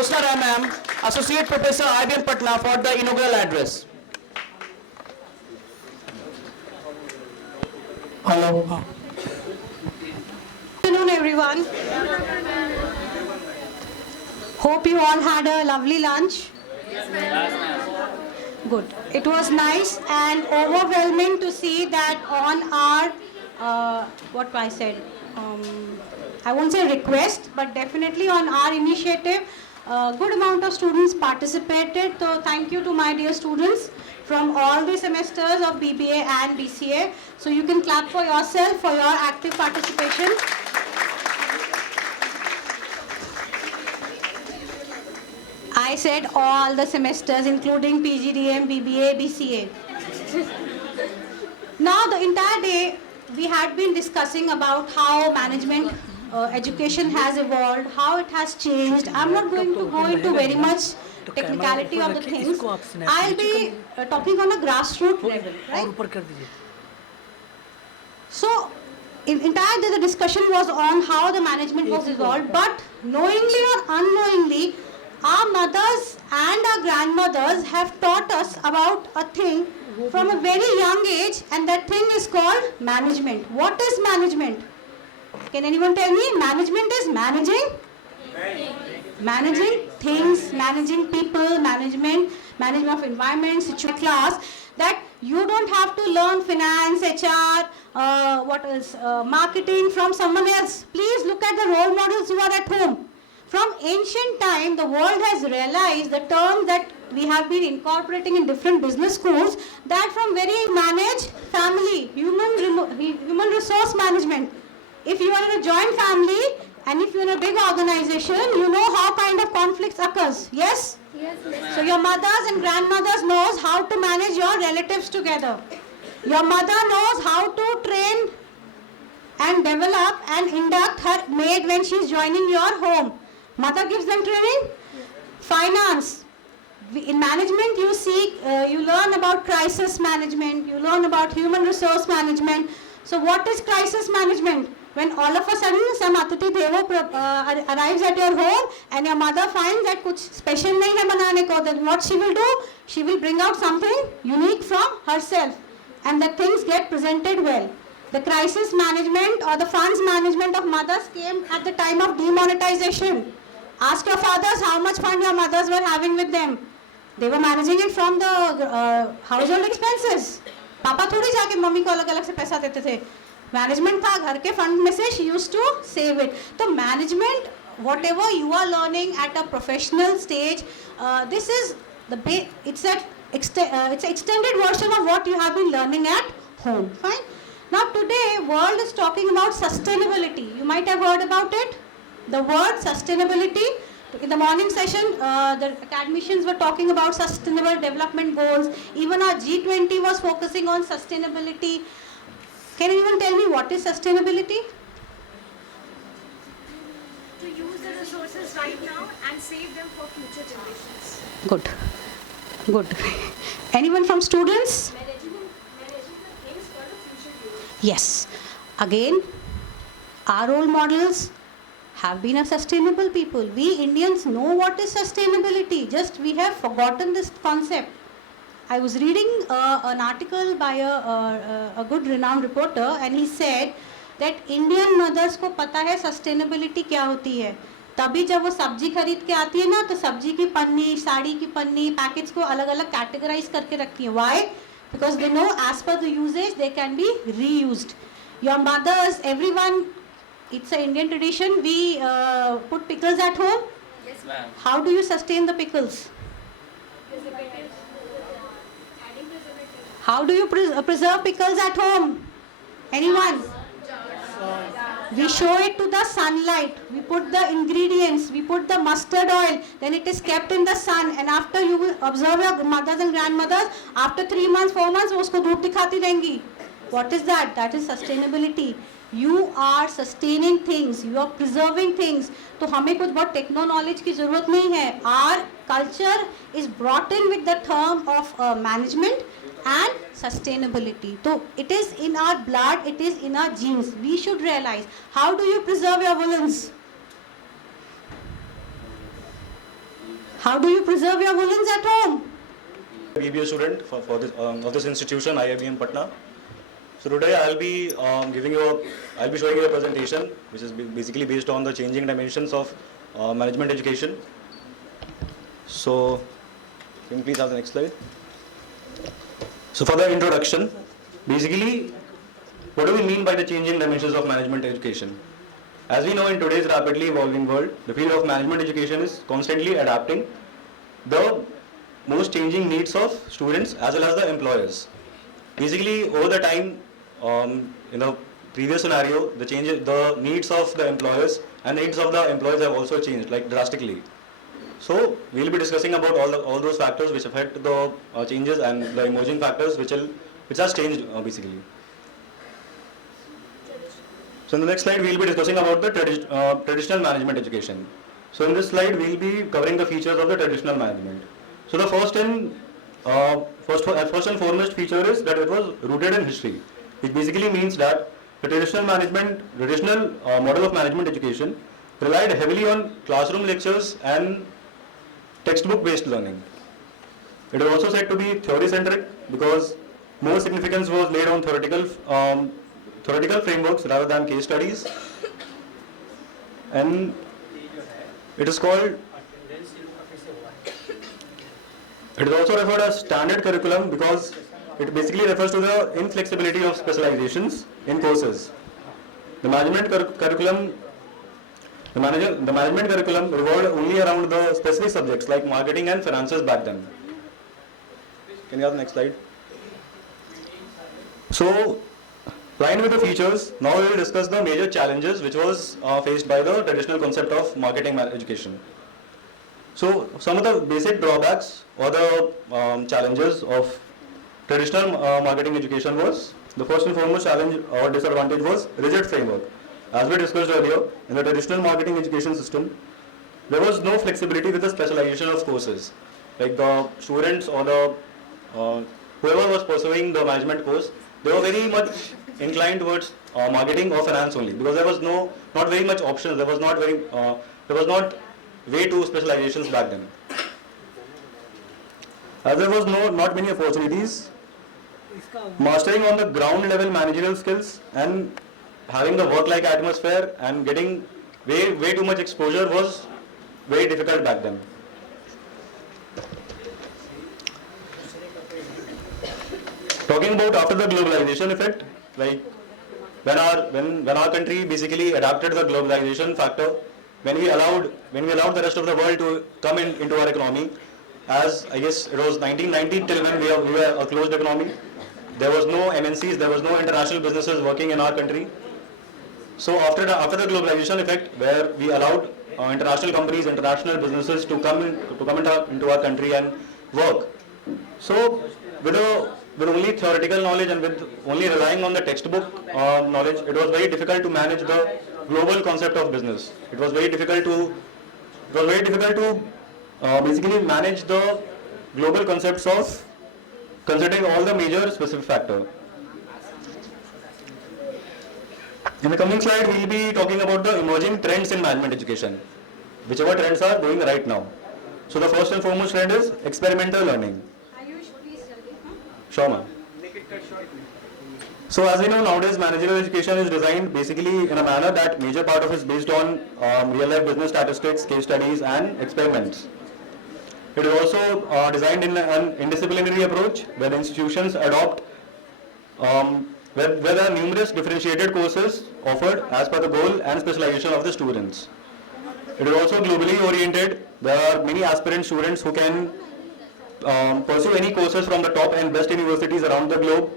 Josna Ram ma'am, Associate Professor IBM Patna for the inaugural address. Hello. Good afternoon, everyone. Hope you all had a lovely lunch. Good. It was nice and overwhelming to see that on our, what I said, I won't say request, but definitely on our initiative, a good amount of students participated. So thank you to my dear students from all the semesters of BBA and BCA. So you can clap for yourself for your active participation. I said all the semesters, including PGDM, BBA, BCA. Now, the entire day, we had been discussing about how management education has evolved, how it has changed. I'm not going to go into very much technicality of the things. I'll be talking on a grassroots level, right? So, entire day the discussion was on how the management was evolved, but knowingly or unknowingly, our mothers and our grandmothers have taught us about a thing from a very young age, and that thing is called management. What is management? Can anyone tell me? Management is managing things, managing people, management of environment, situation, class. That you don't have to learn finance, HR, what else, marketing from someone else. Please look at the role models who are at home. From ancient time, the world has realized the term that we have been incorporating in different business schools, that from very managed family, human resource management. If you are in a joint family and if you are in a big organization, you know how kind of conflicts occurs. Yes? Yes. So your mothers and grandmothers knows how to manage your relatives together. Your mother knows how to train and develop and induct her maid when she is joining your home. Mother gives them training. Finance. In management, you learn about crisis management. You learn about human resource management. So what is crisis management? When all of a sudden some Atiti Devo arrives at your home and your mother finds that kuch special nahi hai banane ko, then what she will do? She will bring out something unique from herself, and the things get presented well. The crisis management or the funds management of mothers came at the time of demonetization. Ask your fathers how much fund your mothers were having with them. They were managing it from the household expenses. पापा थोड़ी जाके mummy को अलग अलग से पैसा देते थे. मैनेजमेंट था घर के फंड में से, she used to save it. तो management, whatever you are learning at a professional stage, this is it's an extended version of what you have been learning at home. Fine. Now today, world is talking about sustainability. You might have heard about it. The word sustainability. In the morning session, the academicians were talking about sustainable development goals. Even our G20 was focusing on sustainability. Can anyone tell me what is sustainability? To use the resources right now and save them for future generations. Good. Anyone from students? Managing the things for the future use. Yes. Again, our role models have been a sustainable people. We Indians know what is sustainability. Just we have forgotten this concept. I was reading an article by a good renowned reporter, and he said that Indian mothers को पता है sustainability क्या होती है. तभी जब वो सब्जी खरीद के आती है ना, तो सब्जी की पन्नी, साड़ी की पन्नी, पैकेट्स को अलग अलग कैटेगराइज करके रखती है. Why? Because they know as per the usage they can be reused. Your mothers, everyone, it's an Indian tradition. We put pickles at home. Yes, ma'am. How do you sustain the pickles? Preservatives. Adding preservatives. How do you preserve pickles at home? Anyone? We show it to the sunlight. We put the ingredients. We put the mustard oil. Then it is kept in the sun. And after you will observe your mothers and grandmothers, after 3 months, 4 months, वो उसको धूप दिखाती रहेंगी. What is that? That is sustainability. You are sustaining things. You are preserving things. तो हमें कुछ बहुत techno knowledge की ज़रूरत नहीं है. Our culture is brought in with the term of management and sustainability. So it is in our blood, it is in our genes. We should realize. How do you preserve your woolens? How do you preserve your woolens at home? BBA student for this of this institution, IIBM Patna. So today I'll be showing you a presentation which is basically based on the changing dimensions of management education. So can you please have the next slide? So for the introduction, basically, what do we mean by the changing dimensions of management education? As we know, in today's rapidly evolving world, the field of management education is constantly adapting the most changing needs of students as well as the employers. Basically, over the time, in the previous scenario, the needs of the employers and needs of the employees have also changed, like drastically. So we'll be discussing about all those factors which affect the changes and the emerging factors which has changed basically. So in the next slide, we'll be discussing about the traditional management education. So in this slide, we'll be covering the features of the traditional management. So the first and foremost feature is that it was rooted in history, which basically means that the traditional model of management education relied heavily on classroom lectures and textbook-based learning. It is also said to be theory-centric because more significance was laid on theoretical frameworks rather than case studies, and it is also referred as standard curriculum because it basically refers to the inflexibility of specializations in courses. The management curriculum revolved only around the specific subjects like marketing and finances back then. Can you have the next slide? So, aligned with the features, now we will discuss the major challenges which was faced by the traditional concept of marketing education. So, some of the basic drawbacks or the challenges of traditional marketing education was, the first and foremost challenge or disadvantage was rigid framework. As we discussed earlier, in the traditional marketing education system, there was no flexibility with the specialization of courses. Like the students or the whoever was pursuing the management course, they were very much inclined towards marketing or finance only because there was not very much options. There was not way to specializations back then. As there was not many opportunities, mastering on the ground level managerial skills and having the work-like atmosphere and getting way too much exposure was very difficult back then. Talking about after the globalization effect, like when our country basically adapted the globalization factor, when we allowed the rest of the world to come into our economy, as I guess it was 1990 till when we were a closed economy, there was no MNCs, there was no international businesses working in our country. So after the globalization effect, where we allowed international companies, international businesses to come into our country and work. So with only theoretical knowledge and with only relying on the textbook knowledge, it was very difficult to manage the global concept of business. It was very difficult to basically manage the global concepts of considering all the major specific factors. In the coming slide, we will be talking about the emerging trends in management education, whichever trends are going right now. So the first and foremost trend is experimental learning. Ayush, please tell me. Sure, ma'am. So as we know, nowadays managerial education is designed basically in a manner that major part of it is based on real life business statistics, case studies and experiments. It is also designed in an interdisciplinary approach where the institutions adopt where there are numerous differentiated courses offered as per the goal and specialization of the students. It is also globally oriented. There are many aspirant students who can pursue any courses from the top and best universities around the globe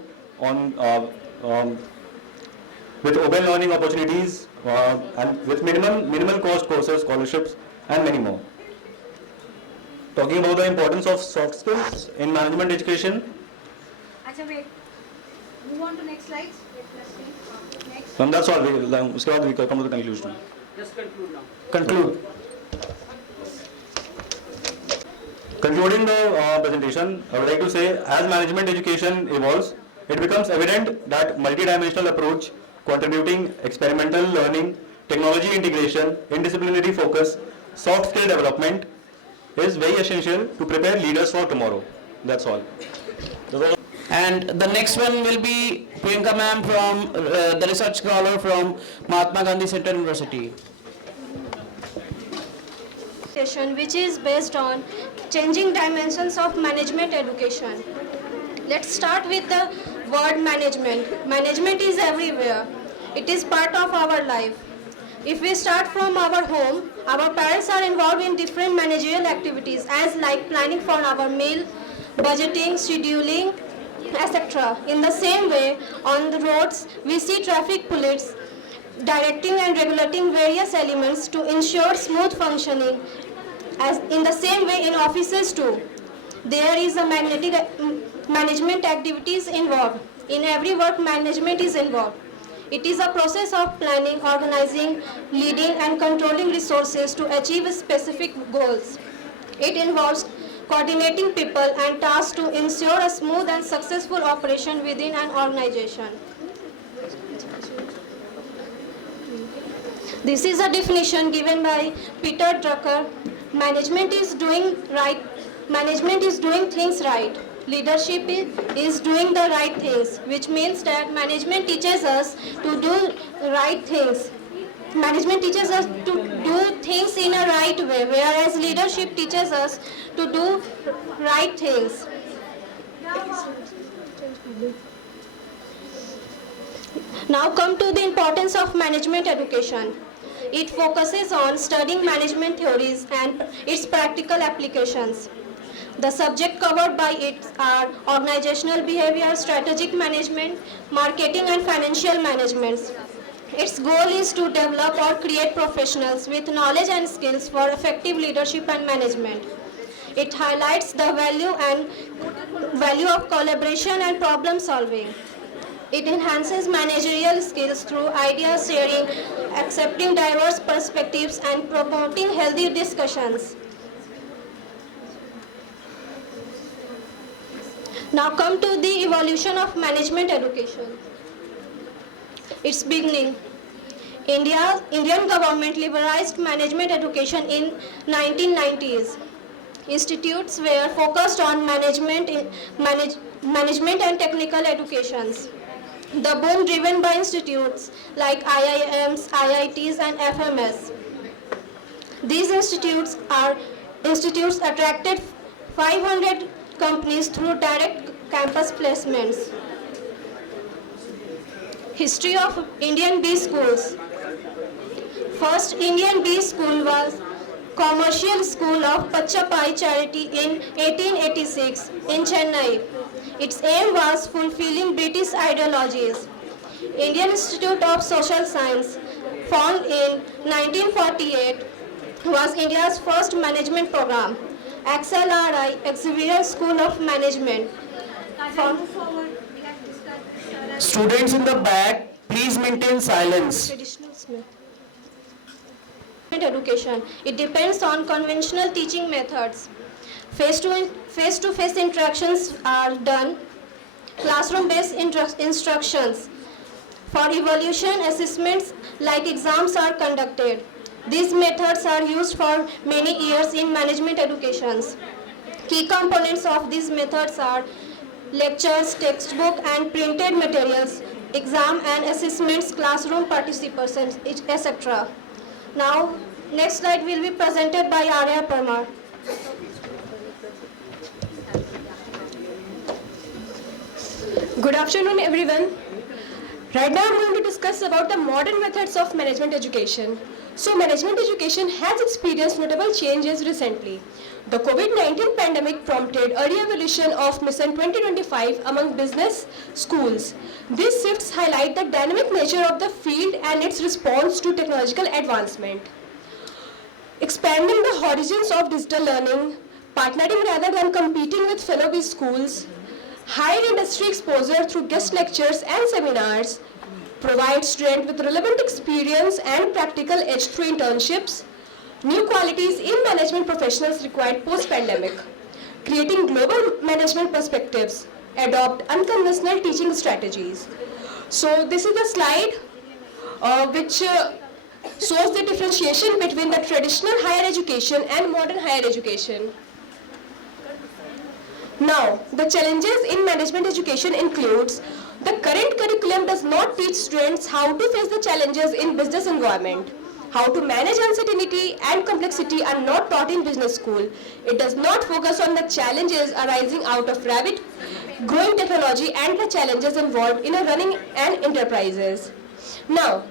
with open learning opportunities and with minimal cost courses, scholarships and many more. Talking about the importance of soft skills in management education. Acha, wait. Move on to next slides. Let's see. Next. And that's all. Uske baad we come to the conclusion. Just conclude now. Conclude. Concluding the presentation, I would like to say, as management education evolves, it becomes evident that multidimensional approach, contributing experimental learning, technology integration, interdisciplinary focus, soft skill development, is very essential to prepare leaders for tomorrow. That's all. And the next one will be Priyanka ma'am from the research scholar from Mahatma Gandhi Central University. Session which is based on changing dimensions of management education. Let's start with the word management. Management is everywhere. It is part of our life. If we start from our home, our parents are involved in different managerial activities as like planning for our meal, budgeting, scheduling, etc. In the same way, on the roads, we see traffic police directing and regulating various elements to ensure smooth functioning. As in the same way in offices too, there is a management activities involved. In every work, management is involved. It is a process of planning, organizing, leading and controlling resources to achieve specific goals. It involves coordinating people and tasks to ensure a smooth and successful operation within an organization. This is a definition given by Peter Drucker. Management is doing things right. Leadership is doing the right things, which means that management teaches us to do right things. Management teaches us to do things in a right way, whereas leadership teaches us to do right things. Now come to the importance of management education. It focuses on studying management theories and its practical applications. The subject covered by it are organizational behavior, strategic management, marketing and financial management. Its goal is to develop or create professionals with knowledge and skills for effective leadership and management. It highlights the value of collaboration and problem solving. It enhances managerial skills through idea sharing, accepting diverse perspectives and promoting healthy discussions. Now come to the evolution of management education. Its beginning. Indian government liberalized management education in 1990s. Institutes were focused on management and technical educations. The boom driven by institutes like IIMs, IITs and FMS. These institutes attracted 500 companies through direct campus placements. History of Indian B schools. First Indian B school was Commercial School of Pachapai Charity in 1886 in Chennai. Its aim was fulfilling British ideologies. Indian Institute of Social Science, founded in 1948, was India's first management program. XLRI, Xavier School of Management. Students in the back, please maintain silence. Education. It depends on conventional teaching methods. Face-to-face interactions are done. Classroom-based instructions. For evaluation assessments like exams are conducted. These methods are used for many years in management educations. Key components of these methods are lectures, textbook and printed materials, exam and assessments, classroom participation, etc. Now, next slide will be presented by Arya Parmar. Good afternoon, everyone. Right now, I'm going to discuss about the modern methods of management education. So, management education has experienced notable changes recently. The COVID-19 pandemic prompted a re-evolution of Mission 2025 among business schools. These shifts highlight the dynamic nature of the field and its response to technological advancement. Expanding the horizons of digital learning, partnering rather than competing with fellow B schools, higher industry exposure through guest lectures and seminars, provide students with relevant experience and practical edge through internships. New qualities in management professionals required post-pandemic. Creating global management perspectives, adopt unconventional teaching strategies. So this is the slide which shows the differentiation between the traditional higher education and modern higher education. Now, the challenges in management education includes the current curriculum does not teach students how to face the challenges in business environment. How to manage uncertainty and complexity are not taught in business school. It does not focus on the challenges arising out of rapid growing technology and the challenges involved in running an enterprises. Now,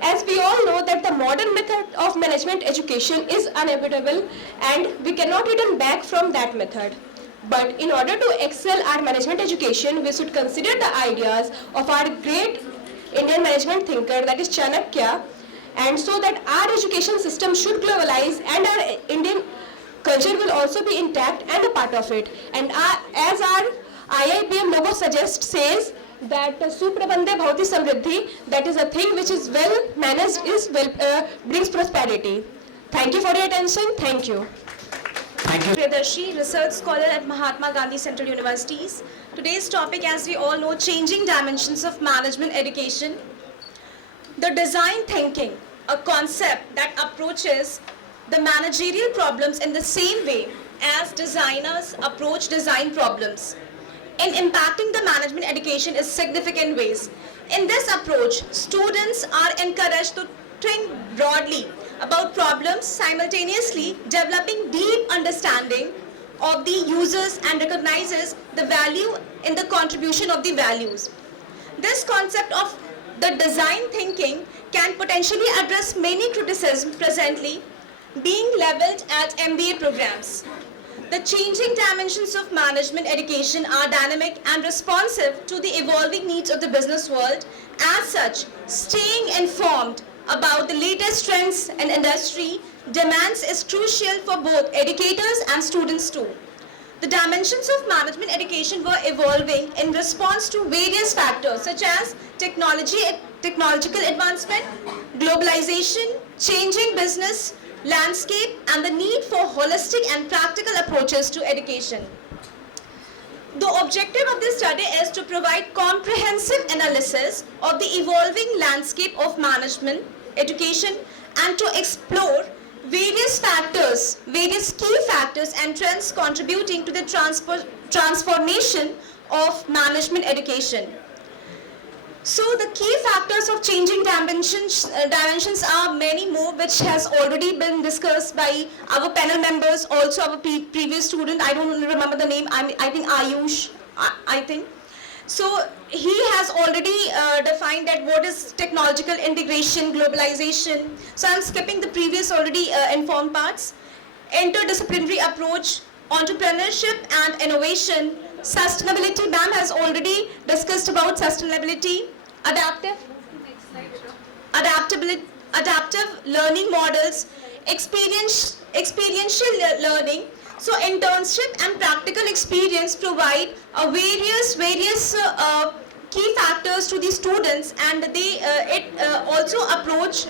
as we all know that the modern method of management education is inevitable and we cannot return back from that method. But in order to excel our management education, we should consider the ideas of our great Indian management thinker, that is Chanakya, and so that our education system should globalize and our Indian culture will also be intact and a part of it. And as our IIPM logo says that Suprabandhe Bhavati Samriddhi, that is a thing which is well managed, brings prosperity. Thank you for your attention. Thank you. Thank you. Priyadarshi, research scholar at Mahatma Gandhi Central Universities. Today's topic, as we all know, changing dimensions of management education. The design thinking, a concept that approaches the managerial problems in the same way as designers approach design problems. In impacting the management education in significant ways. In this approach, students are encouraged to think broadly about problems, simultaneously developing deep understanding of the users and recognizes the value in the contribution of the values. This concept of the design thinking can potentially address many criticisms presently being leveled at MBA programs. The changing dimensions of management education are dynamic and responsive to the evolving needs of the business world. As such, staying informed about the latest trends in industry demands is crucial for both educators and students too. The dimensions of management education were evolving in response to various factors such as technological advancement, globalization, changing business landscape, and the need for holistic and practical approaches to education. The objective of this study is to provide comprehensive analysis of the evolving landscape of management education and to explore various key factors and trends contributing to the transformation of management education. So the key factors of changing dimensions are many more, which has already been discussed by our panel members, also our previous student, I don't remember the name, I think Ayush, I think. So he has already defined that what is technological integration, globalization. So I'm skipping the previous already informed parts. Interdisciplinary approach, entrepreneurship and innovation, sustainability. Ma'am has already discussed about sustainability, adaptive learning models, experiential learning. So internship and practical experience provide various key factors to the students, and they also approach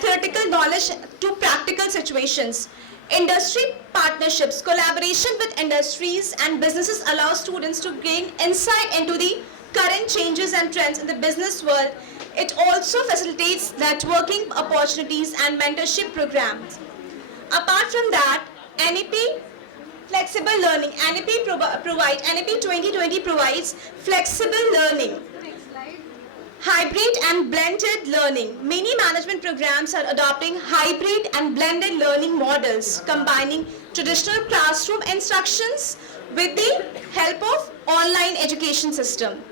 theoretical knowledge to practical situations. Industry partnerships, collaboration with industries and businesses allow students to gain insight into the current changes and trends in the business world. It also facilitates networking opportunities and mentorship programs. Apart from that, NEP flexible learning. NEP 2020 provides flexible learning, hybrid and blended learning. Many management programs are adopting hybrid and blended learning models, combining traditional classroom instructions with the help of online education system.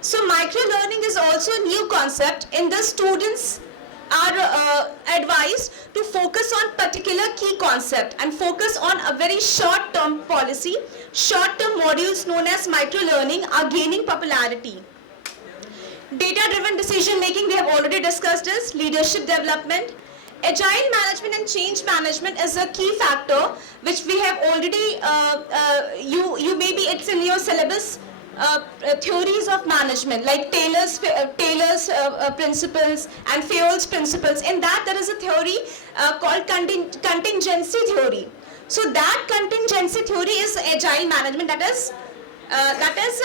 So micro-learning is also a new concept. In this, students are advised to focus on particular key concept and focus on a very short-term policy. Short-term modules known as micro-learning are gaining popularity. Data-driven decision-making, we have already discussed this. Leadership development. Agile management and change management is a key factor which we have already, you maybe it's in your syllabus, theories of management like Taylor's principles and Fayol's principles. In that there is a theory called contingency theory. So that contingency theory is agile management, that is that is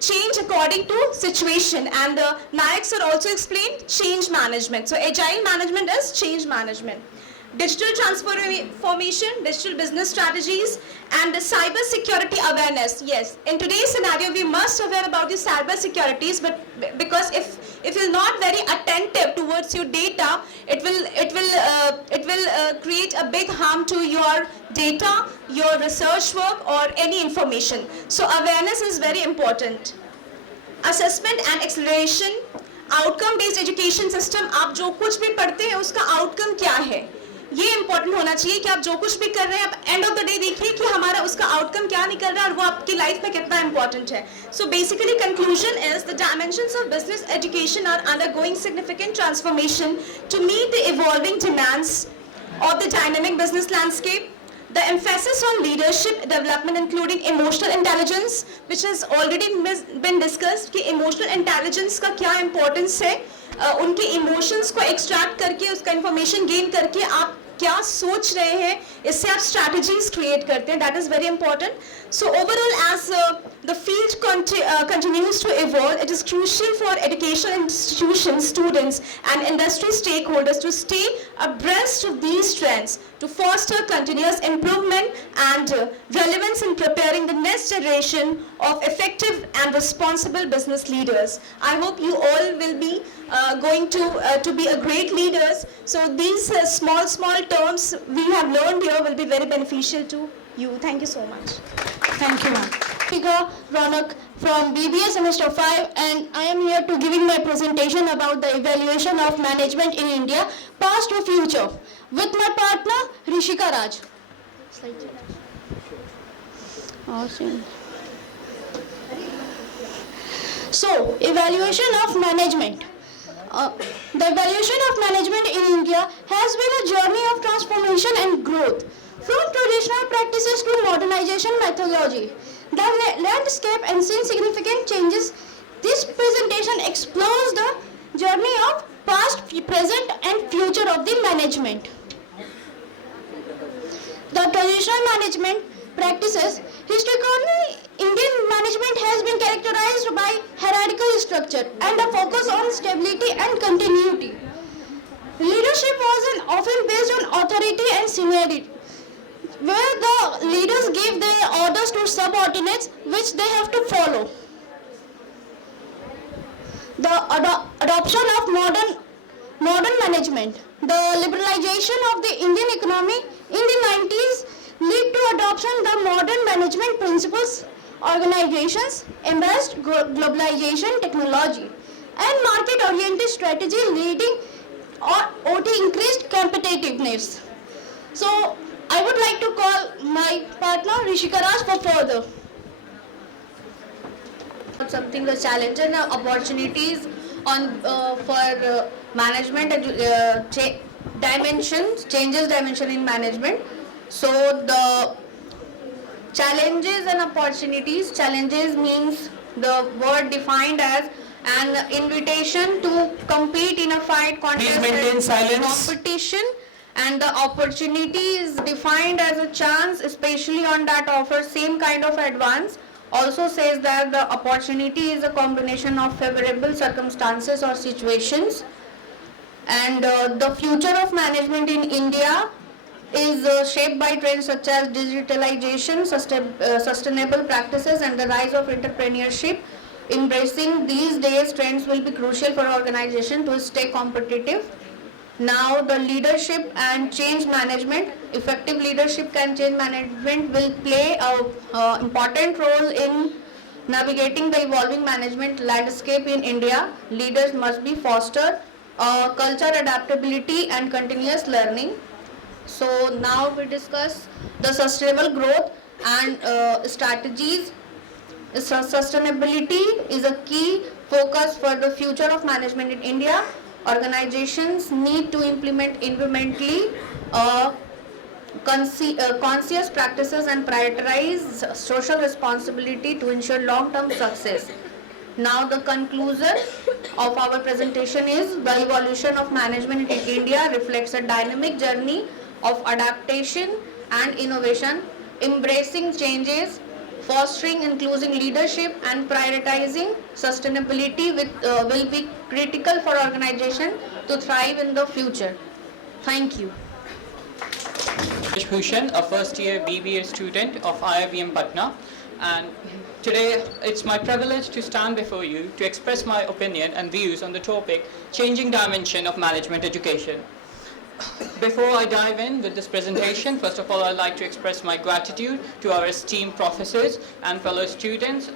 change according to situation, and Nayak sir also explained change management. So agile management is change management. Digital transformation, digital business strategies, and cyber security awareness. Yes, in today's scenario, we must aware about the cyber securities, but because if you're not very attentive towards your data, it will create a big harm to your data, your research work, or any information. So awareness is very important. Assessment and acceleration, outcome based education system, आप जो कुछ भी पढ़ते हैं उसका outcome क्या है, ये इंपॉर्टेंट होना चाहिए कि आप जो कुछ भी कर रहे हैं आप एंड ऑफ द डे देखिए कि हमारा उसका आउटकम क्या निकल रहा है और वो आपकी लाइफ में कितना इंपॉर्टेंट है. So basically conclusion is the dimensions of business education are undergoing significant transformation to meet the evolving demands of the dynamic business landscape. The emphasis on leadership development, including emotional intelligence, which has already been discussed, कि emotional intelligence का क्या importance है, उनके emotions को extract करके उसका information gain करके आप क्या सोच रहे हैं, इससे आप strategies create करते हैं. That is very important. So overall, as the field continues to evolve, it is crucial for educational institutions, students, and industry stakeholders to stay abreast of these trends, to foster continuous improvement and relevance in preparing the next generation of effective and responsible business leaders. I hope you all will be going to be a great leaders. So these small terms we have learned here will be very beneficial to you. Thank you so much. Thank you, ma'am. Figure Ronak from BBA semester 5, and I am here to giving my presentation about the evaluation of management in India, past to future, with my partner Rishika Raj. Awesome. So, evaluation of management. The evaluation of management in India has been a journey of transformation and growth. From traditional practices to modernization methodology, the landscape and seen significant changes. This presentation explores the journey of past, present, and future of the management. The traditional management practices, historically, Indian management has been characterized by hierarchical structure and a focus on stability and continuity. Leadership was often based on authority and seniority, where the leaders give their orders to subordinates which they have to follow. The adoption of modern management. The liberalization of the Indian economy in the 90s led to adoption of the modern management principles. Organizations embraced globalization technology and market-oriented strategy leading to increased competitiveness. So, I would like to call my partner Rishika Raj for further. Something the challenges and opportunities on for management dimension in management. So the challenges and opportunities. Challenges means the word defined as an invitation to compete in a fight, contest, Please maintain silence. competition. And the opportunity is defined as a chance, especially on that offers same kind of advance. Also says that the opportunity is a combination of favorable circumstances or situations. And the future of management in India is shaped by trends such as digitalization, sustainable practices, and the rise of entrepreneurship. Embracing these days trends will be crucial for organization to stay competitive. Now the leadership and change management. Effective leadership and change management will play a important role in navigating the evolving management landscape in India. Leaders must be foster culture adaptability and continuous learning. So now we discuss the sustainable growth and strategies. Sustainability is a key focus for the future of management in India. Organizations need to implement environmentally conscious practices and prioritize social responsibility to ensure long-term success. Now the conclusion of our presentation is the evolution of management in India reflects a dynamic journey of adaptation and innovation, embracing changes, fostering inclusive leadership and prioritizing sustainability will be critical for organization to thrive in the future. Thank you. Bhushan, a first year BBA student of IIBM Patna, and today it's my privilege to stand before you to express my opinion and views on the topic changing dimension of management education. Before I dive in with this presentation, first of all I'd like to express my gratitude to our esteemed professors and fellow students.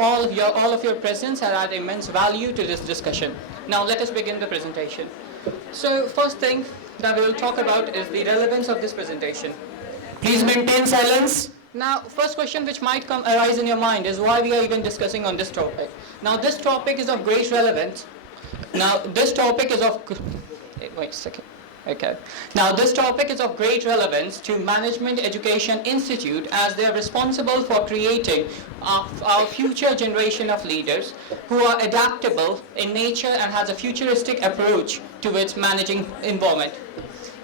All of your presence has added immense value to this discussion. Now let us begin the presentation. So first thing that we will talk about is the relevance of this presentation. Please maintain silence. Now, first question which might arise in your mind is why we are even discussing on this topic. Now, this topic is of great relevance. Now, this topic is of... Wait a second. Okay. Now, this topic is of great relevance to Management Education Institute as they are responsible for creating our future generation of leaders who are adaptable in nature and has a futuristic approach towards managing environment.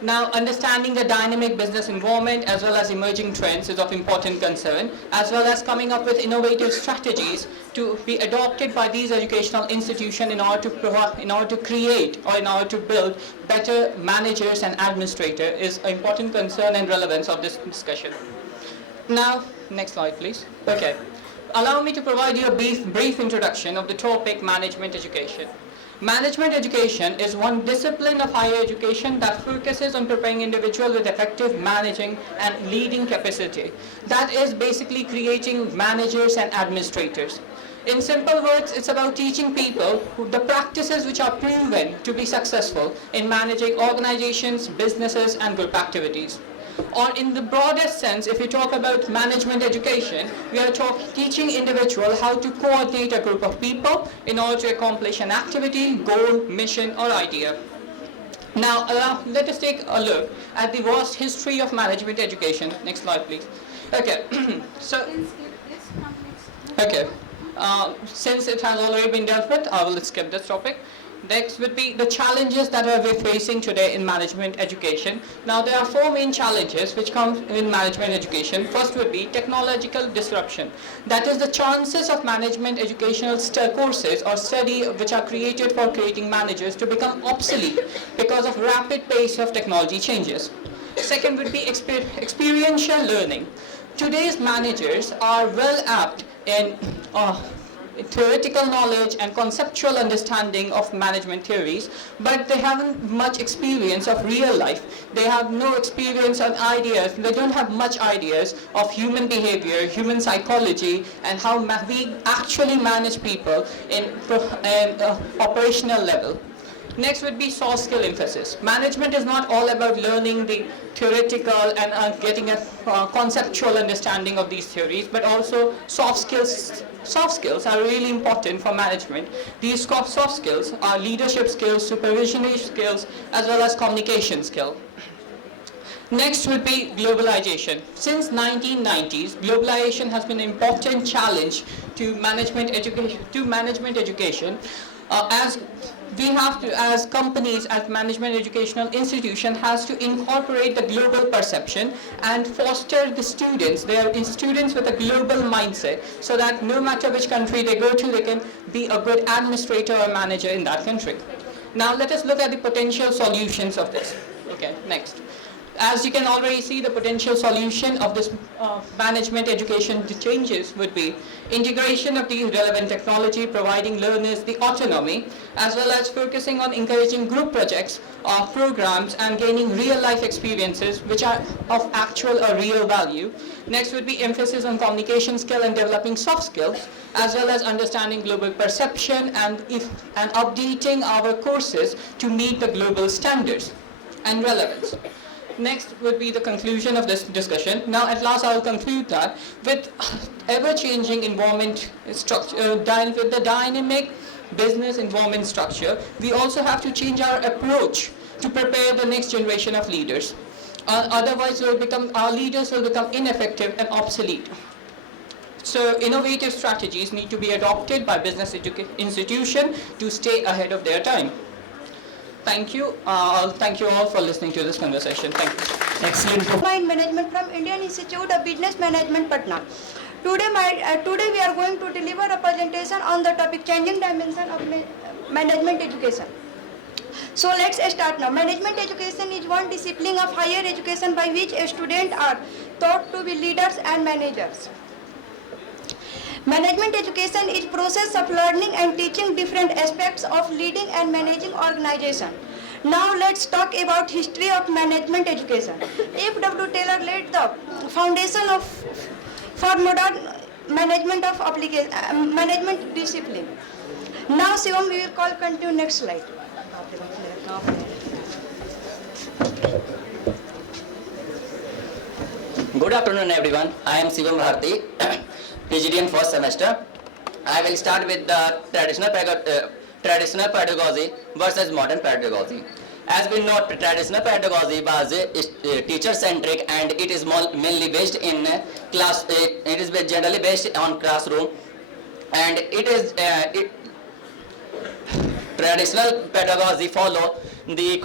Now, understanding the dynamic business environment as well as emerging trends is of important concern, as well as coming up with innovative strategies to be adopted by these educational institutions in order to create or in order to build better managers and administrators is an important concern and relevance of this discussion. Now, next slide please. Okay. Allow me to provide you a brief introduction of the topic management education. Management education is one discipline of higher education that focuses on preparing individuals with effective managing and leading capacity. That is basically creating managers and administrators. In simple words, it's about teaching people the practices which are proven to be successful in managing organizations, businesses, and group activities. Or in the broadest sense, if you talk about management education, we are teaching individuals how to coordinate a group of people in order to accomplish an activity, goal, mission, or idea. Now, let us take a look at the vast history of management education. Next slide, please. Okay, since it has already been dealt with, I will skip this topic. Next would be the challenges that we're facing today in management education. Now, there are four main challenges which come in management education. First would be technological disruption. That is the chances of management educational courses or study which are created for creating managers to become obsolete because of rapid pace of technology changes. Second would be experiential learning. Today's managers are well apt in theoretical knowledge and conceptual understanding of management theories, but they haven't much experience of real life. They have no experience and ideas. They don't have much ideas of human behavior, human psychology, and how we actually manage people in operational level. Next would be soft skill emphasis. Management is not all about learning the theoretical and getting a conceptual understanding of these theories, but also soft skills. Soft skills are really important for management. These soft skills are leadership skills, supervisory skills, as well as communication skill. Next would be globalization. Since 1990s, globalization has been an important challenge to management education. As we have to, as companies, as management educational institution, has to incorporate the global perception and foster the students. They are students with a global mindset, so that no matter which country they go to, they can be a good administrator or manager in that country. Now let us look at the potential solutions of this. Okay, next. As you can already see, the potential solution of this management education changes would be integration of the relevant technology, providing learners the autonomy, as well as focusing on encouraging group projects or programs and gaining real-life experiences which are of actual or real value. Next would be emphasis on communication skill and developing soft skills, as well as understanding global perception and updating our courses to meet the global standards and relevance. Next would be the conclusion of this discussion. Now at last I will conclude that with ever-changing environment structure, with the dynamic business environment structure, we also have to change our approach to prepare the next generation of leaders. Otherwise our leaders will become ineffective and obsolete. So innovative strategies need to be adopted by business institutions to stay ahead of their time. Thank you. Thank you all for listening to this conversation. Thank you. Excellent. Mind Management from Indian Institute of Business Management, Patna. Today we are going to deliver a presentation on the topic changing dimension of management education. So let's start now. Management education is one discipline of higher education by which students are taught to be leaders and managers. Management education is process of learning and teaching different aspects of leading and managing organization. Now let's talk about history of management education. F. W. Taylor laid the foundation for modern management of management discipline. Now Shivam, we will call continue next slide. Good afternoon everyone. I am Shivam Bharti, PGDN first semester. I will start with the traditional pedagogy versus modern pedagogy. As we know, traditional pedagogy was teacher-centric and it is mainly based in class. It is generally based on classroom, and traditional pedagogy follow the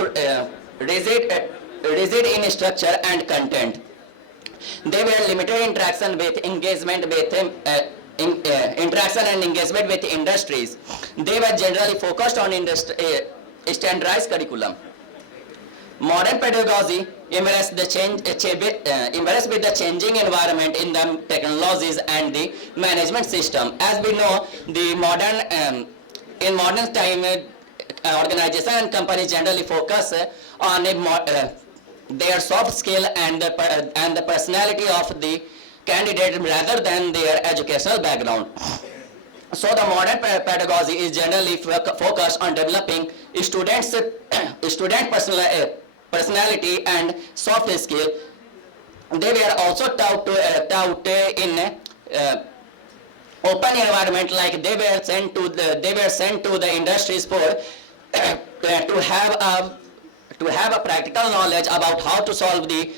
rigid in structure and content. They were limited interaction with engagement with interaction and engagement with industries. They were generally focused on standardized curriculum. Modern pedagogy embraced with the changing environment in the technologies and the management system. As we know, the in modern time, organization and companies generally focus on their soft skill and the personality of the candidate rather than their educational background. So the modern pedagogy is generally focused on developing student personality and soft skill. They were also taught in open environment, like they were sent to the industries for to have a practical knowledge about how to solve the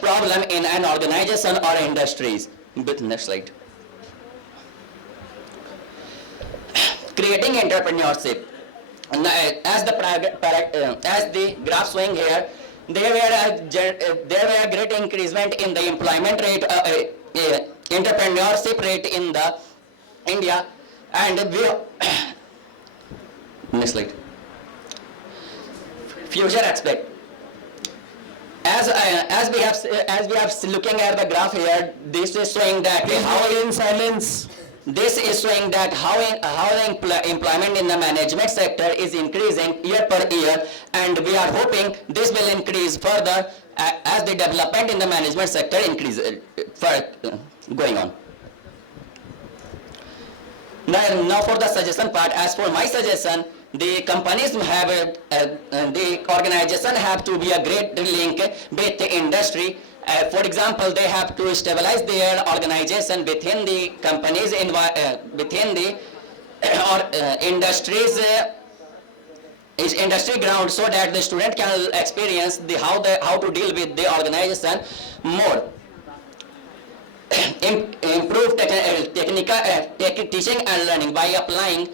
problem in an organization or industries. Next slide. Creating entrepreneurship. As the graph showing here, there were a great increasement in the employment rate, entrepreneurship rate in the India, and next slide. Future aspect. As we have looking at the graph here, this is showing that How in silence? This is showing that how the employment in the management sector is increasing year per year, and we are hoping this will increase further as the development in the management sector increases going on. Now for the suggestion part. As for my suggestion, the companies have the organization have to be a great link with the industry. For example, they have to stabilize their organization within the companies, within the industry ground, so that the student can experience how to deal with the organization more. Improve teaching and learning by applying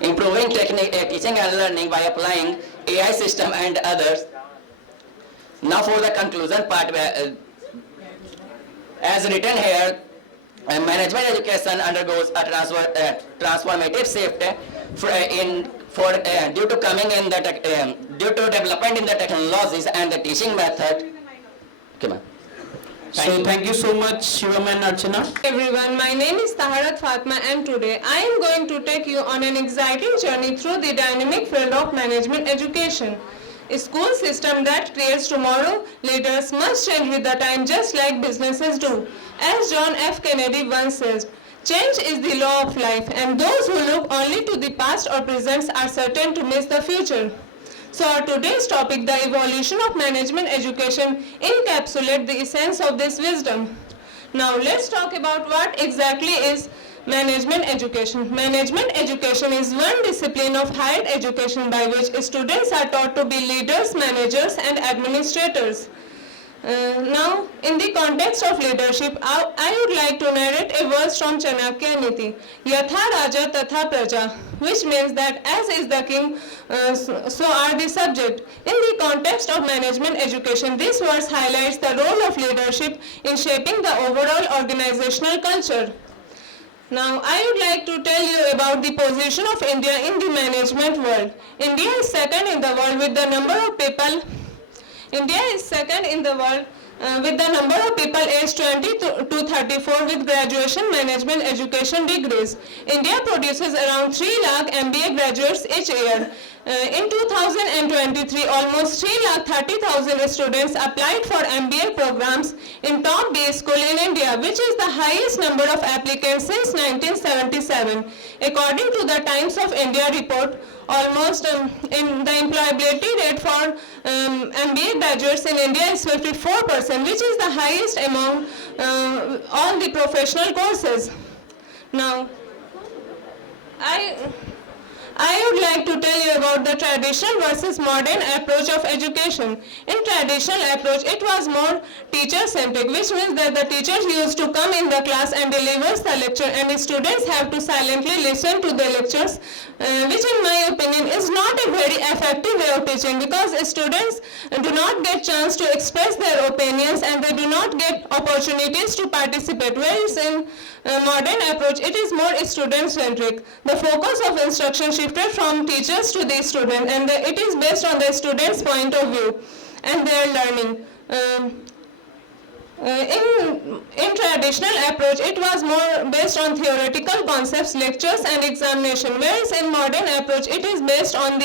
improving teaching and learning by applying AI system and others. Now for the conclusion part, as written here, management education undergoes a transformative shift due to development in the technologies and the teaching method. Come on. Thank you so much, Shivam and Archana. Everyone, my name is Taharat Fatma, and today I am going to take you on an exciting journey through the dynamic field of management education. A school system that creates tomorrow, leaders must change with the time, just like businesses do. As John F. Kennedy once said, change is the law of life, and those who look only to the past or present are certain to miss the future. So our today's topic, the evolution of management education, encapsulates the essence of this wisdom. Now let's talk about what exactly is management education. Management education is one discipline of higher education by which students are taught to be leaders, managers, and administrators. Now, in the context of leadership, I would like to narrate a verse from Chanakya Niti, Yatha Raja Tatha Praja, which means that as is the king, so are the subject. In the context of management education, this verse highlights the role of leadership in shaping the overall organizational culture. Now, I would like to tell you about the position of India in the management world. India is second in the world with the number of people aged 20 to 34 with graduation management education degrees. India produces around 3 lakh MBA graduates each year. In 2023, almost 3,30,000 students applied for MBA programs in top B school in India, which is the highest number of applicants since 1977. According to the Times of India report, almost in the employability rate for MBA graduates in India is 54%, which is the highest among all the professional courses. Now, I would like to tell you about the traditional versus modern approach of education. In traditional approach, it was more teacher-centric, which means that the teachers used to come in the class and delivers the lecture, and the students have to silently listen to the lectures, which in my opinion is not a very effective way of teaching, because students do not get chance to express their opinions and they do not get opportunities to participate. Whereas in modern approach, it is more student-centric. The focus of instruction shifted from teachers to the student, and it is based on the student's point of view and their learning. In traditional approach, it was more based on theoretical concepts, lectures and examination, whereas in modern approach, it is based on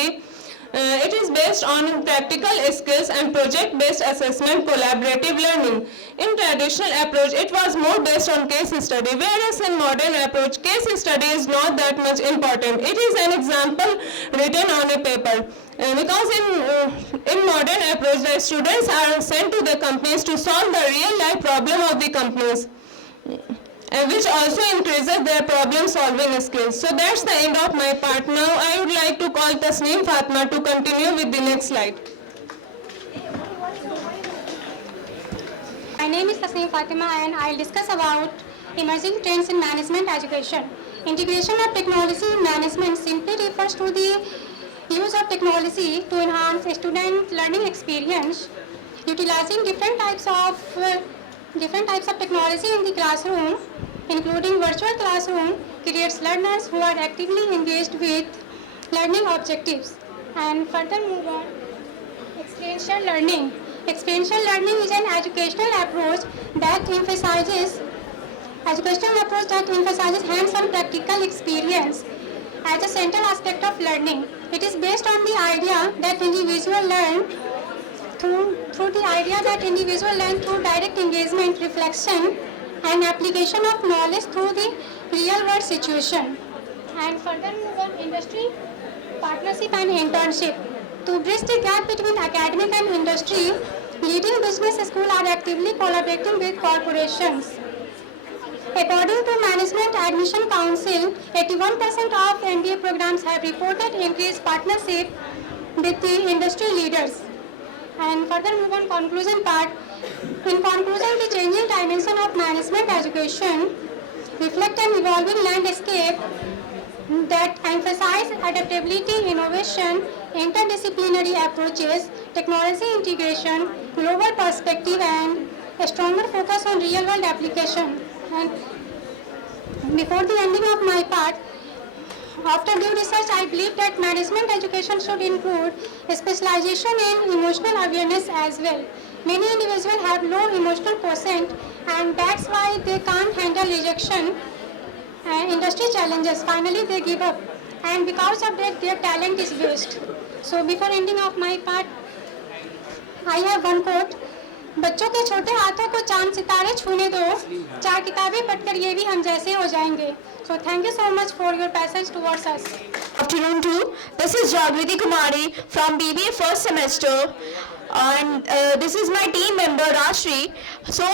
practical skills and project-based assessment, collaborative learning. In traditional approach, it was more based on case study, whereas in modern approach, case study is not that much important. It is an example written on a paper. Because in modern approach, the students are sent to the companies to solve the real-life problem of the companies, which also increases their problem-solving skills. So that's the end of my part. Now I would like to call Tasneem Fatma to continue with the next slide. My name is Tasneem Fatima and I'll discuss about emerging trends in management education. Integration of technology in management simply refers to the use of technology to enhance student learning experience. Utilizing different types of technology in the classroom, including virtual classroom, creates learners who are actively engaged with learning objectives. And further move on, experiential learning. Experiential learning is an educational approach that emphasizes hands-on practical experience as a central aspect of learning. It is based on the idea that individuals learn through direct engagement, reflection, and application of knowledge through the real-world situation. And further move on, industry, partnership and internship. To bridge the gap between academic and industry, leading business schools are actively collaborating with corporations. According to Management Admission Council, 81% of MBA programs have reported increased partnership with the industry leaders. And further move on, conclusion part. In conclusion, the changing dimension of management education reflect an evolving landscape that emphasize adaptability, innovation, interdisciplinary approaches, technology integration, global perspective, and a stronger focus on real-world application. And before the ending of my part, after due research, I believe that management education should include a specialization in emotional awareness as well. Many individuals have low emotional quotient, and that's why they can't handle rejection and industry challenges. Finally, they give up, and because of that, their talent is waste. So before ending of my part, I have one quote. बच्चों के छोटे हाथों को चांद सितारे छूने दो, 4 किताबें पढ़कर ये भी हम जैसे हो जाएंगे. So thank you so much for your passage towards us. Afternoon too. This is Jagriti Kumari from BBA first semester, and this is my team member Rashri. So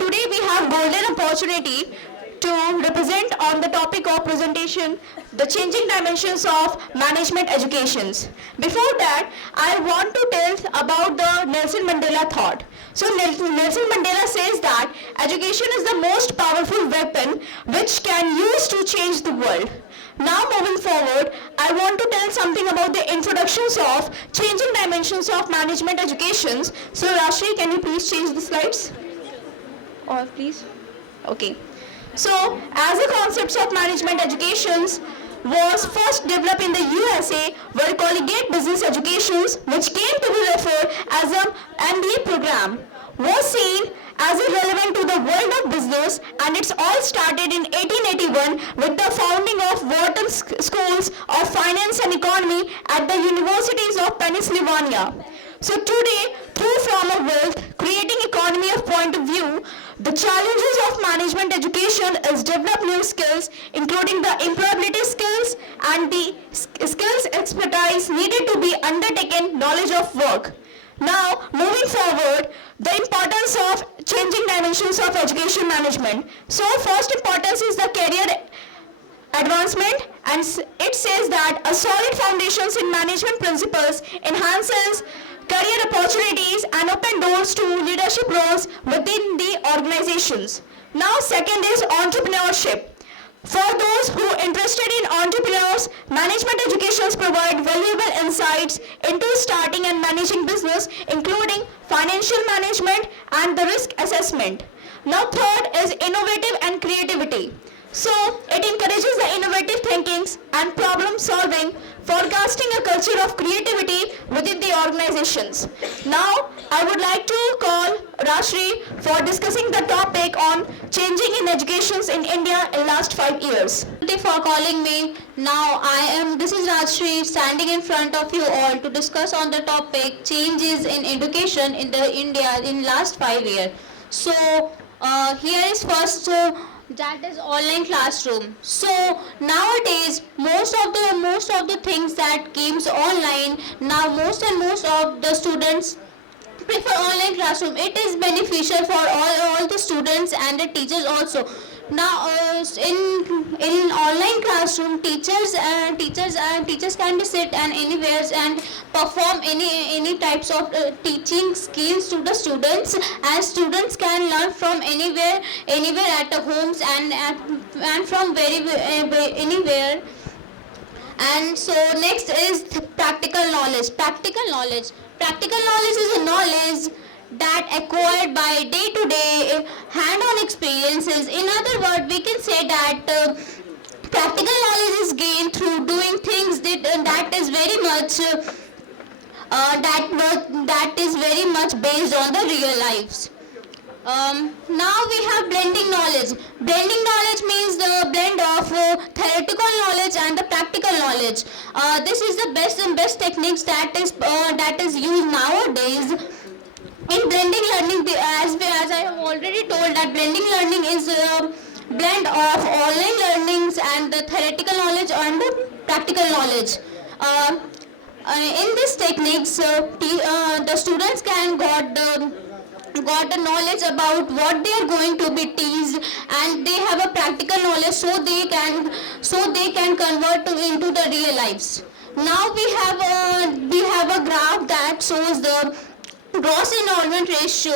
today we have golden opportunity to represent on the topic of presentation, the changing dimensions of management educations. Before that, I want to tell about the Nelson Mandela thought. So Nelson Mandela says that education is the most powerful weapon which can use to change the world. Now moving forward, I want to tell something about the introductions of changing dimensions of management educations. So Rashri, can you please change the slides? Or please? Okay. So as the concepts of management educations was first developed in the USA, where collegiate business educations, which came to be referred as an MBA program, was seen as irrelevant to the world of business, and it's all started in 1881 with the founding of Wharton Schools of Finance and Economy at the Universities of Pennsylvania. So today, through From a Wealth, creating economy of point of view, the challenges of management education is develop new skills, including the employability skills and the skills expertise needed to be undertaken knowledge of work. Now, moving forward, the importance of changing dimensions of education management. So, first importance is the career advancement, and it says that a solid foundations in management principles enhances career opportunities and open doors to leadership roles within the organizations. Now, second is entrepreneurship. For those who are interested in entrepreneurs, management educations provide valuable insights into starting and managing business, including financial management and the risk assessment. Now third is innovative and creativity. So it encourages the innovative thinkings and problem solving, forecasting a culture of creativity within the organizations. Now I would like to call Rashri for discussing the topic on changing in educations in India in last 5 years. Thank you for calling me. Now this is Rajshri standing in front of you all to discuss on the topic changes in education in the India in last 5 years. So here is first that is online classroom. So nowadays most of the things that comes online, now most of the students prefer online classroom. It is beneficial for all the students and the teachers also. Now in online classroom, teachers can be sit and anywhere and perform any types of teaching skills to the students, and students can learn from anywhere at the homes and from anywhere. And so next is practical knowledge. Practical knowledge is a knowledge that acquired by day-to-day hand-on experiences. In other words, we can say that practical knowledge is gained through doing things that is very much based on the real lives. Now we have blending knowledge. Blending knowledge means the blend of theoretical knowledge and the practical knowledge. This is the best techniques that is used nowadays. In blending learning, as I have already told, that blending learning is a blend of online learnings and the theoretical knowledge and the practical knowledge. In these techniques, the students can got the knowledge about what they are going to be teased, and they have a practical knowledge, so they can convert into the real lives. Now we have a graph that shows the gross enrollment ratio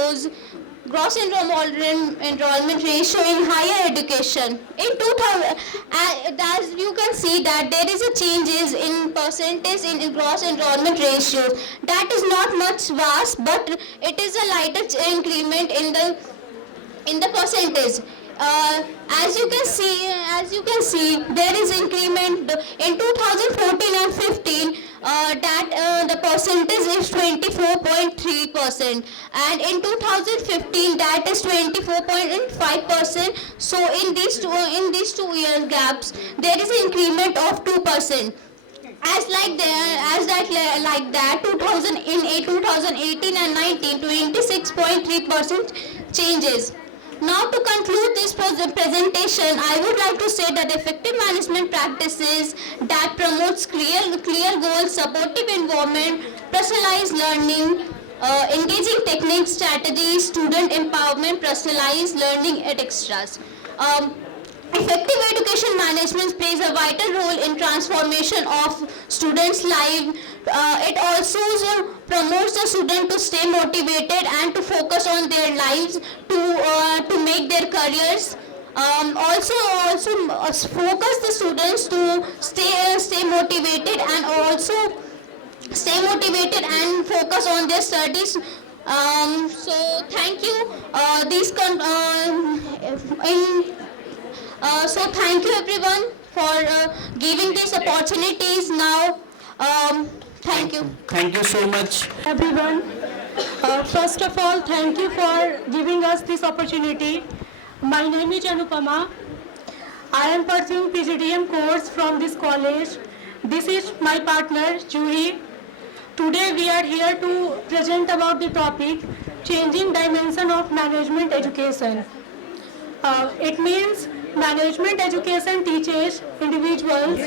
in higher education. In 2000, as you can see that there is a changes in percentage in gross enrollment ratio. That is not much vast, but it is a lighter increment in the percentage. As you can see, there is increment in 2014 and 15. That the percentage is 24.3%, and in 2015 that is 24.5%. So in these 2 year gaps there is an increment of 2%. Like that 2018 and 19, 26.3% changes. Now to conclude this presentation, I would like to say that effective management practices that promotes clear goals, supportive environment, personalized learning, engaging techniques, strategies, student empowerment, personalized learning, et extras. Effective education management plays a vital role in transformation of students' life. It also promotes the student to stay motivated and to focus on their lives, to make their careers. Also focus the students to stay motivated and also stay motivated and focus on their studies. So thank you. So thank you everyone for giving these opportunities now. Thank you. Thank you so much. Everyone, first of all, thank you for giving us this opportunity. My name is Anupama. I am pursuing PGDM course from this college. This is my partner, Juhi. Today we are here to present about the topic, changing dimension of management education. It means management education teaches individuals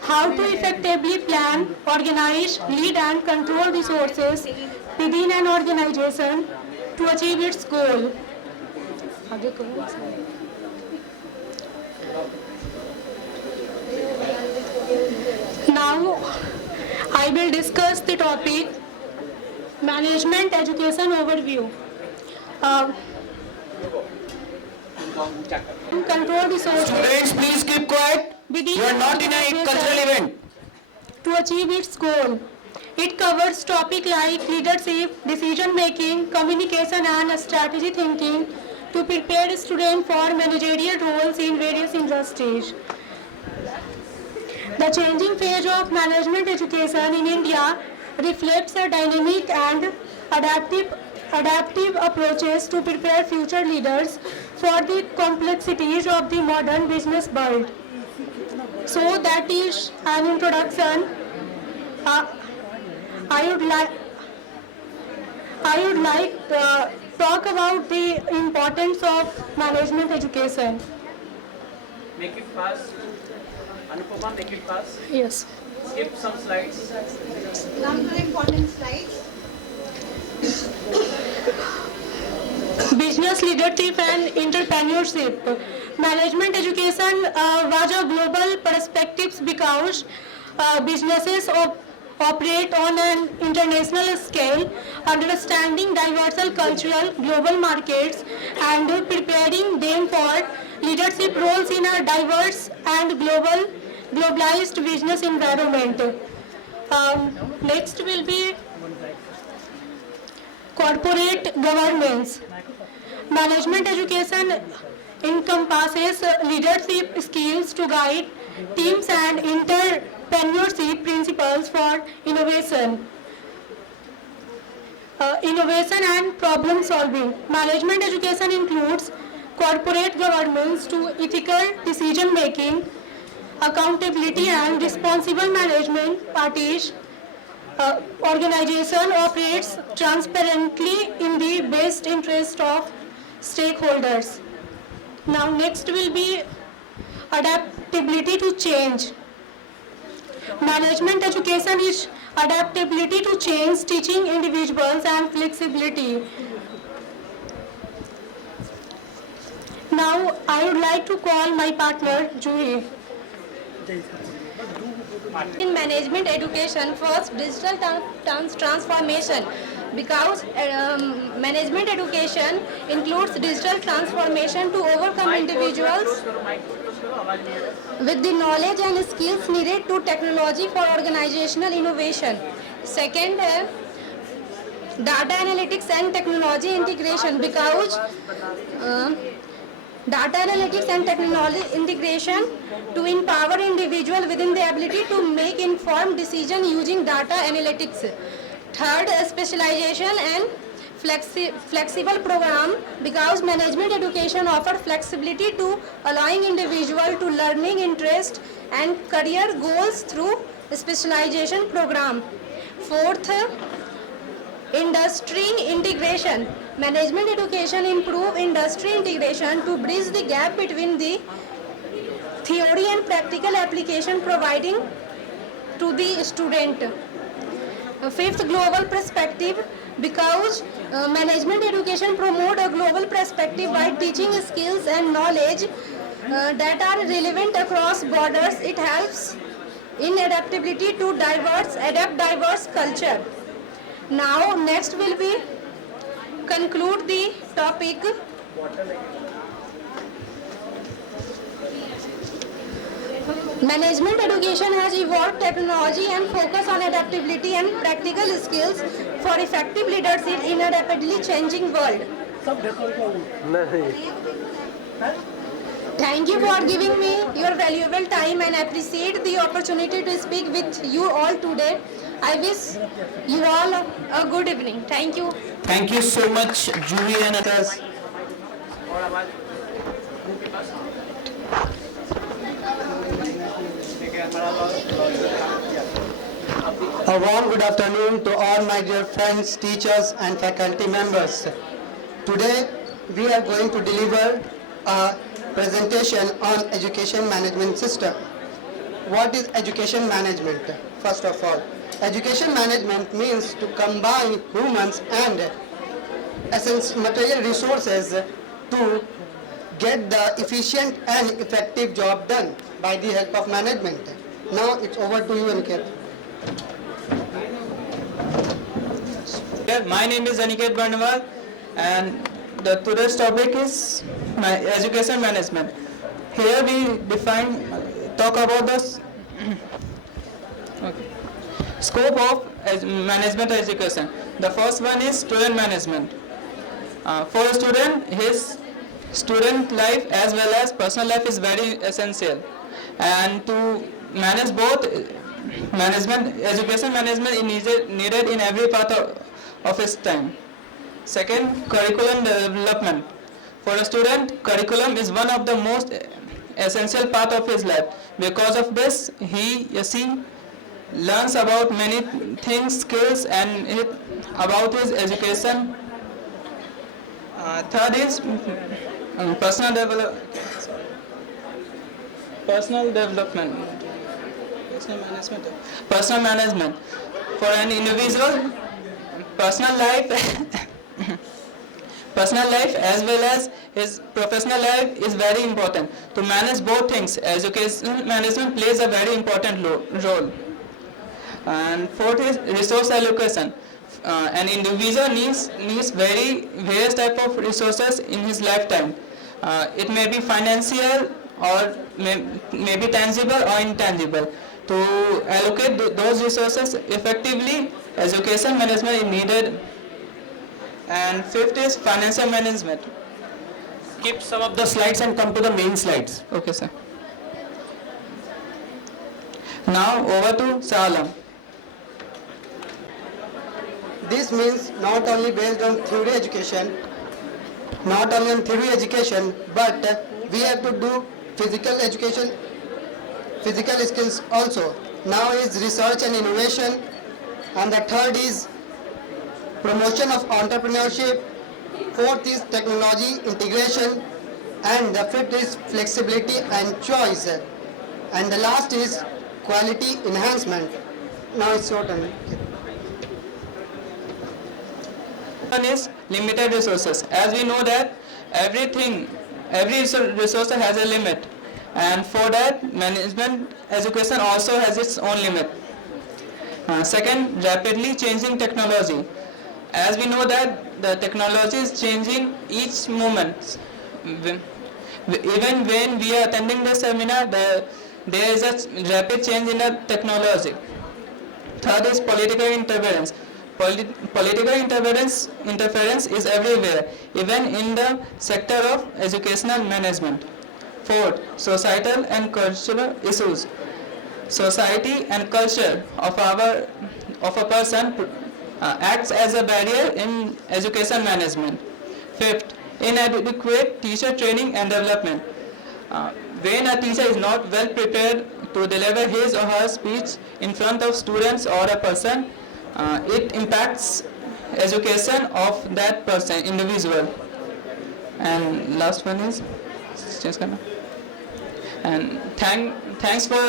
how to effectively plan, organize, lead and control resources within an organization to achieve its goal. Now I will discuss the topic management education overview. Control resources. Students, please keep quiet. You are not in a cultural event. To achieve its goal. It covers topics like leadership, decision making, communication and strategy thinking to prepare students for managerial roles in various industries. The changing phase of management education in India reflects a dynamic and adaptive approaches to prepare future leaders for the complexities of the modern business world. So that is an introduction. I would like to talk about the importance of management education. Make it fast. Anupama, make it fast. Yes. Skip some slides. Come to important slides. Business leadership and entrepreneurship. Management education was a global perspective because businesses operate on an international scale, understanding diverse cultural global markets and preparing them for leadership roles in a diverse and globalized business environment. Next will be corporate governance. Management education encompasses leadership skills to guide teams and entrepreneurship principles for innovation. Innovation and problem solving. Management education includes corporate governance to ethical decision making, accountability and responsible management. Parties organization operates transparently in the best interest of stakeholders. Now next will be adaptability to change. Management education is adaptability to change, teaching individuals and flexibility. Now I would like to call my partner Juhi. In management education, first digital transformation, because management education includes digital transformation to overcome individuals with the knowledge and skills needed to technology for organizational innovation. Second, data analytics and technology integration, because data analytics and technology integration to empower individual within the ability to make informed decision using data analytics. Third, specialization and flexible program, because management education offer flexibility to allowing individual to learning interest and career goals through specialization program. Fourth, industry integration. Management education improve industry integration to bridge the gap between the theory and practical application, providing to the student. Fifth, global perspective, because management education promote a global perspective by teaching skills and knowledge that are relevant across borders. It helps in adaptability to diverse culture. Now next will be conclude the topic. Management education has evolved technology and focus on adaptability and practical skills for effective leadership in a rapidly changing world. Thank you for giving me your valuable time and appreciate the opportunity to speak with you all today. I wish you all a good evening. Thank you. Thank you so much, Julie and others. A warm good afternoon to all my dear friends, teachers and faculty members. Today we are going to deliver a presentation on education management system. What is education management? First of all, education management means to combine humans and material resources to get the efficient and effective job done by the help of management. Now it's over to you, Aniket. My name is Aniket Barnawal and today's topic is education management. Here we talk about the scope of management education. The first one is student management. For a student, his student life as well as personal life is very essential, and to manage both education management is needed in every part of his time. Second, curriculum development. For a student, curriculum is one of the most essential part of his life. Because of this, she learns about many things, skills, and about his education. Third is personal development. Personal management. For an individual, personal life as well as his professional life is very important. To manage both things, education management plays a very important role. And fourth is resource allocation. An individual needs various type of resources in his lifetime. It may be financial or may be tangible or intangible. To allocate those resources effectively, education management is needed. And fifth is financial management. Skip some of the slides and come to the main slides. Okay, sir. Now over to Salam. This means not only based on theory education, but we have to do physical education, physical skills also. Now is research and innovation, and the third is promotion of entrepreneurship, fourth is technology integration, and the fifth is flexibility and choice, and the last is quality enhancement. Now it's your turn. One is limited resources. As we know that every resource has a limit, and for that management education also has its own limit. Second, rapidly changing technology. As we know that the technology is changing each moment. Even when we are attending the seminar, there is a rapid change in the technology. Third is political interference. Political interference is everywhere, even in the sector of educational management. Fourth, societal and cultural issues. Society and culture of a person acts as a barrier in education management. Fifth, inadequate teacher training and development. When a teacher is not well prepared to deliver his or her speech in front of students or a person, it impacts education of that person, individual. And last one is, and thanks for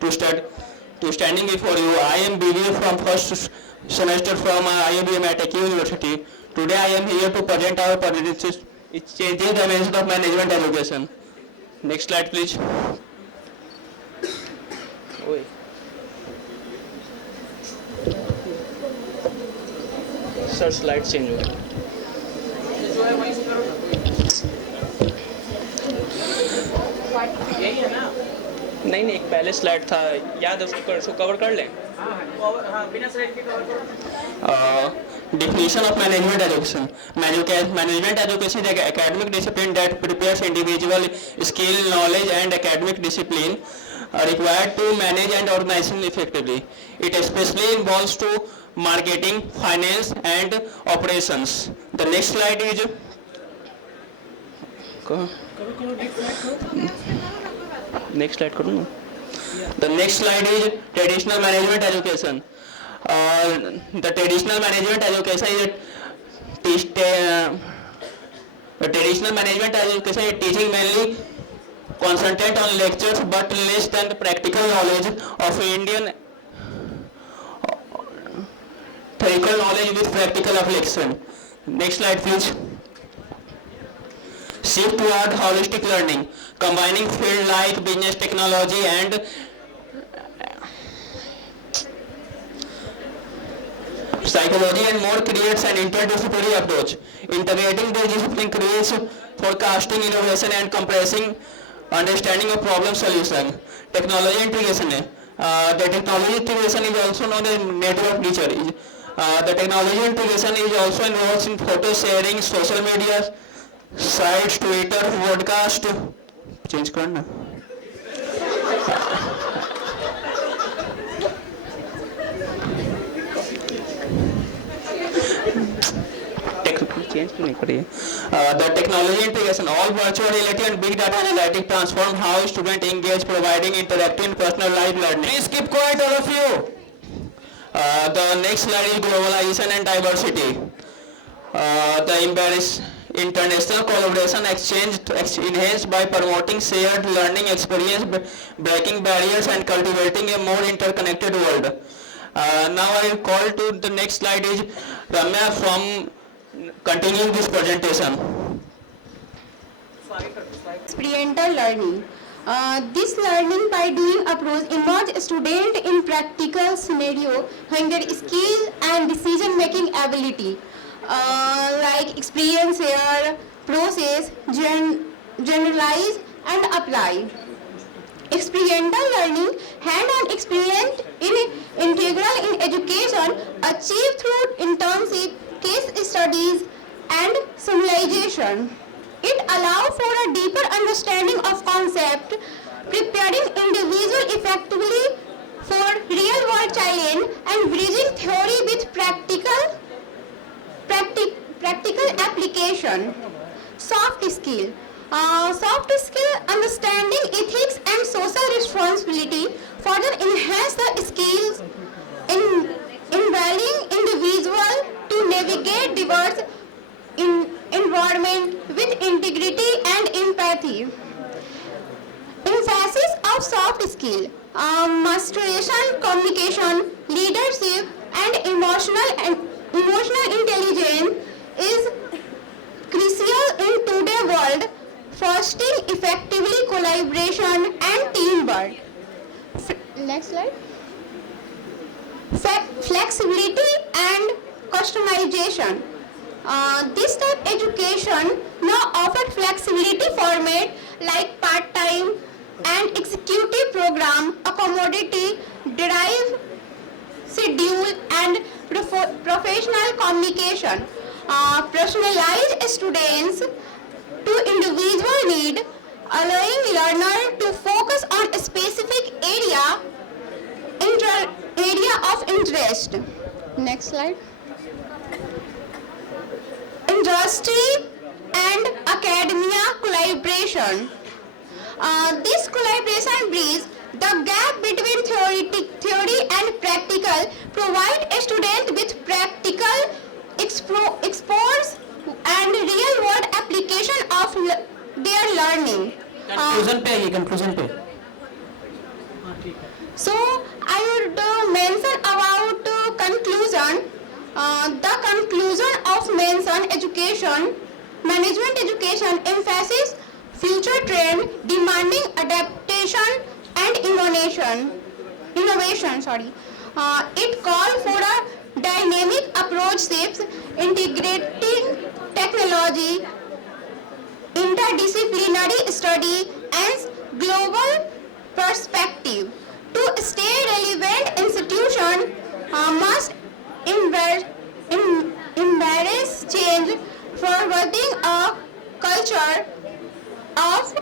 to standing before you. I am BBA from first semester from IIM at Tech University. Today I am here to present our policies. It changes the dimension of management education. Next slide, please. Sir, slide change हो गया. यही है ना? नहीं एक पहले slide था, याद है उसको कवर कर लें. हाँ, बिना स्लाइड के कवर करो. Definition of management education. Management education is an academic discipline that prepares individual skill, knowledge, and academic discipline required to manage and organization effectively. It especially involves to marketing, finance, and operations. The next slide is. Next slide करूँ ना? The next slide is traditional management education. The traditional management education is traditional management education is teaching mainly concentrate on lectures but less than the practical knowledge of Indian theoretical knowledge with practical application. Next slide please. Shift toward holistic learning, combining fields like business, technology, and psychology and more creates an interdisciplinary approach. Integrating this discipline creates forecasting, innovation, and compressing understanding of problem solution. Technology integration. The technology integration is also known as network teacher. The technology integration is also involved in photo sharing, social media, sites, Twitter, podcast. Change करना. The technology integration, all virtual reality and big data analytics transform how students engage, providing interactive and personalized learning. Please keep quiet, all of you. The next slide is globalization and diversity. The embrace international collaboration exchange enhanced by promoting shared learning experience, breaking barriers, and cultivating a more interconnected world. Now I will call to the next slide is Ramya from continuing this presentation. Experiential learning. This learning by doing approach immerses student in practical scenario when their skill and decision making ability like experience here, process, generalize and apply. Experiential learning, hand-on experience in integral in education achieved through internship, case studies and simulation. It allows for a deeper understanding of concept, preparing individual effectively for real-world challenge and bridging theory with practical application. Soft skill. Soft skill understanding ethics and social responsibility further enhance the skills in enabling individual to navigate diverse environment with integrity and empathy. Emphasis of soft skill, masteration, communication, leadership, and emotional intelligence is crucial in today's world, fostering effectively collaboration and teamwork. Next slide. Flexibility and customization. This type education now offers flexibility format like part-time and executive program, accommodating drive schedule and professional communication. Personalized students to individual need, allowing learner to focus on a specific area of interest. Next slide. Industry and academia collaboration. This collaboration bridges the gap between theory and practical, provide a student with practical exposure and real-world application of their learning. Conclusion पे. So I would mention about conclusion. The conclusion of mention education, management education emphasis future trend demanding adaptation and innovation. It called for a dynamic approach shapes integrating technology, interdisciplinary study and global perspective. To stay relevant, institution must embrace change, forwarding a culture of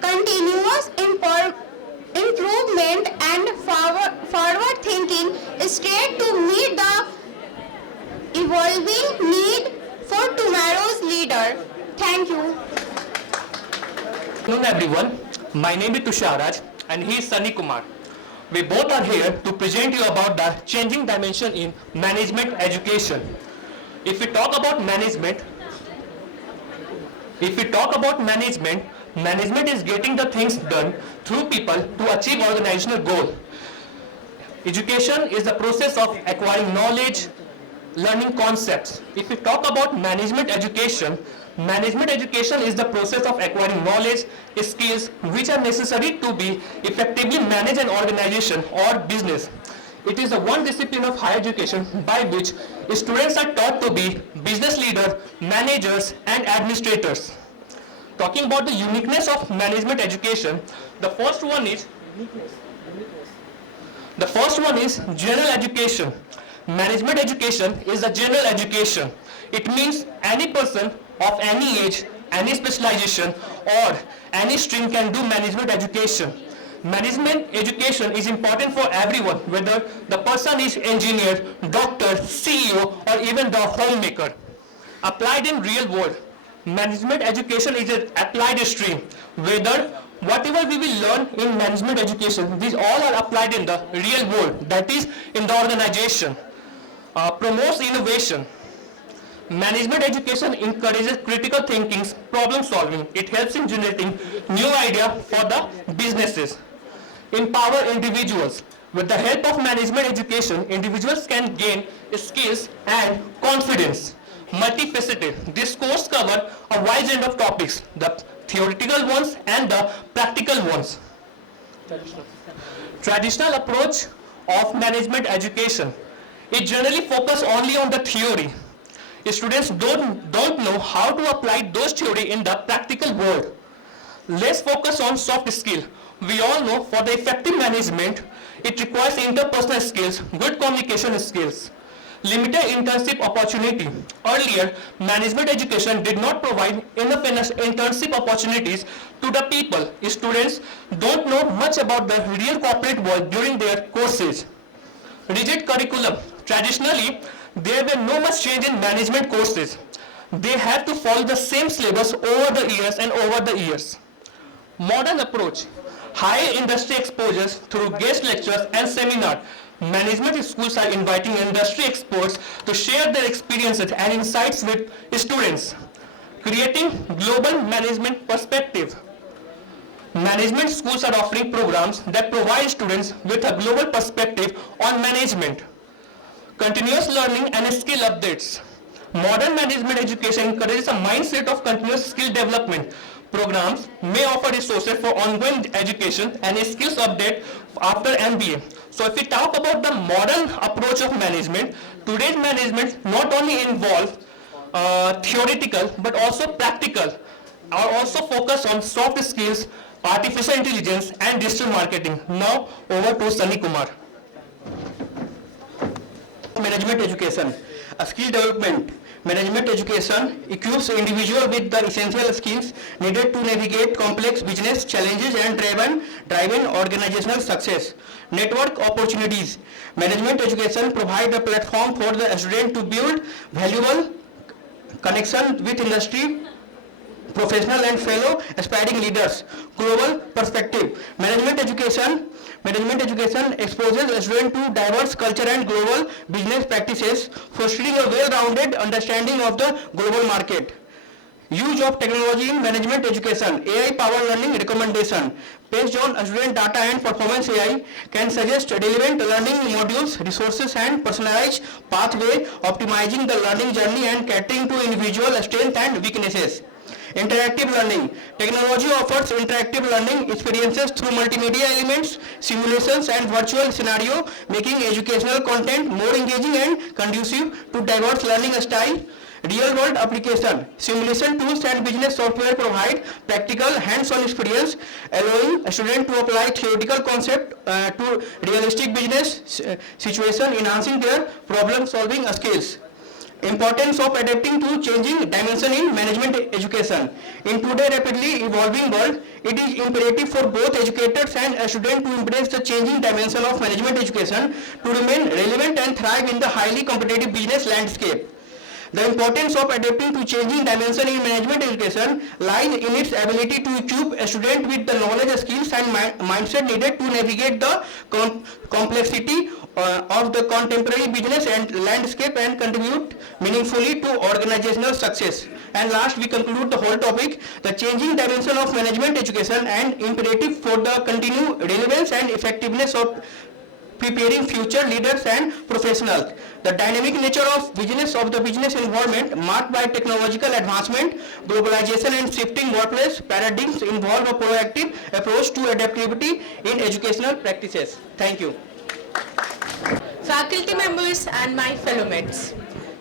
continuous improvement and forward thinking straight to meet the evolving need for tomorrow's leader. Thank you. Good afternoon everyone, my name is Tusharaj and he is Sunny Kumar. We both are here to present you about the changing dimension in management education. If we talk about management, management is getting the things done through people to achieve organizational goal. Education is the process of acquiring knowledge, learning concepts. If we talk about management education is the process of acquiring knowledge, skills which are necessary to be effectively manage an organization or business. It is the one discipline of higher education by which students are taught to be business leaders, managers and administrators. Talking about the uniqueness of management education, the first one is general education. Management education is a general education. It means any person of any age, any specialization or any stream can do management education. Management education is important for everyone, whether the person is engineer, doctor, CEO or even the homemaker. Applied in real world, management education is an applied stream. Whatever we will learn in management education, these all are applied in the real world, that is in the organization. Promotes innovation. Management education encourages critical thinking, problem solving. It helps in generating new ideas for the businesses. Empower individuals. With the help of management education, individuals can gain skills and confidence. Multifaceted. This course covers a wide range of topics, the theoretical ones and the practical ones. Traditional approach of management education. It generally focuses only on the theory. Students don't know how to apply those theory in the practical world. Let's focus on soft skill. We all know for the effective management, it requires interpersonal skills, good communication skills. Limited internship opportunity. Earlier, management education did not provide enough internship opportunities to the people. Students don't know much about the real corporate world during their courses. Rigid curriculum. Traditionally, there were no much change in management courses. They had to follow the same syllabus over the years. Modern approach. Higher industry exposures through guest lectures and seminars. Management schools are inviting industry experts to share their experiences and insights with students, creating global management perspective. Management schools are offering programs that provide students with a global perspective on management. Continuous learning and skill updates. Modern management education encourages a mindset of continuous skill development. Programs may offer resources for ongoing education and skills update after MBA. So if we talk about the modern approach of management, today's management not only involves theoretical but also practical, are also focused on soft skills, artificial intelligence and digital marketing. Now over to Sunny Kumar. Management education, a skill development. Management education equips individual with the essential skills needed to navigate complex business challenges and drive organizational success. Network opportunities. Management education provides a platform for the student to build valuable connection with industry professional and fellow aspiring leaders. Global perspective. Management education exposes a student to diverse culture and global business practices, fostering a well-rounded understanding of the global market. Use of technology in management education. AI-powered learning recommendation. Based on student data and performance, AI can suggest relevant learning modules, resources and personalized pathway, optimizing the learning journey and catering to individual strengths and weaknesses. Interactive learning. Technology offers interactive learning experiences through multimedia elements, simulations and virtual scenario, making educational content more engaging and conducive to diverse learning style. Real world application. Simulation tools and business software provide practical hands-on experience, allowing a student to apply theoretical concept to realistic business situation, enhancing their problem-solving skills. Importance of adapting to changing dimension in management education. In today's rapidly evolving world, it is imperative for both educators and students to embrace the changing dimension of management education to remain relevant and thrive in the highly competitive business landscape. The importance of adapting to changing dimension in management education lies in its ability to equip a student with the knowledge, skills and mindset needed to navigate the complexity of the contemporary business and landscape and contribute meaningfully to organizational success. And last, we conclude the whole topic, the changing dimension of management education and imperative for the continued relevance and effectiveness of preparing future leaders and professionals. The dynamic nature of the business environment marked by technological advancement, globalization and shifting workplace paradigms involve a proactive approach to adaptability in educational practices. Thank you. Faculty members and my fellow mates.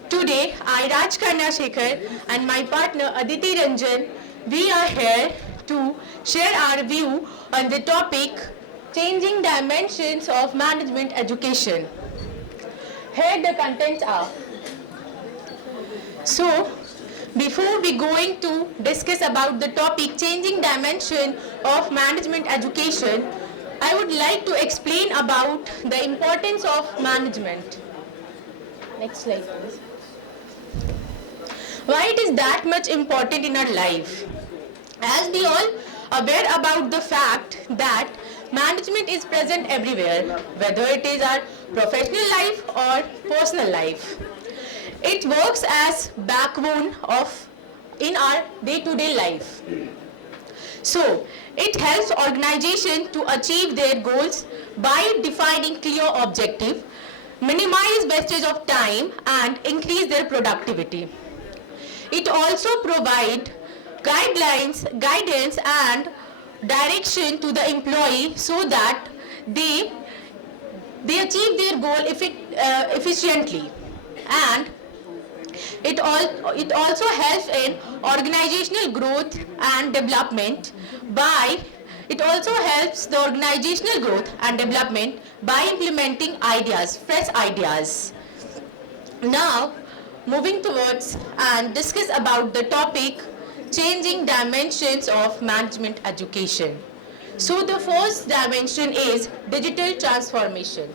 Today, I, Raj Kanya Shekhar, and my partner Aditi Ranjan, we are here to share our view on the topic Changing Dimensions of Management Education. Here the contents are. So, before we going to discuss about the topic Changing Dimension of Management Education, I would like to explain about the importance of management. Next slide, please. Why it is that much important in our life? As we all aware about the fact that management is present everywhere, whether it is our professional life or personal life. It works as backbone in our day-to-day life. So, it helps organization to achieve their goals by defining clear objective, minimize wastage of time and increase their productivity. It also provides guidelines, guidance and direction to the employee so that they achieve their goal efficiently. And it also helps in organizational growth and development it also helps the organizational growth and development by implementing ideas, fresh ideas. Now, moving towards and discuss about the topic Changing Dimensions of Management Education. So the first dimension is digital transformation.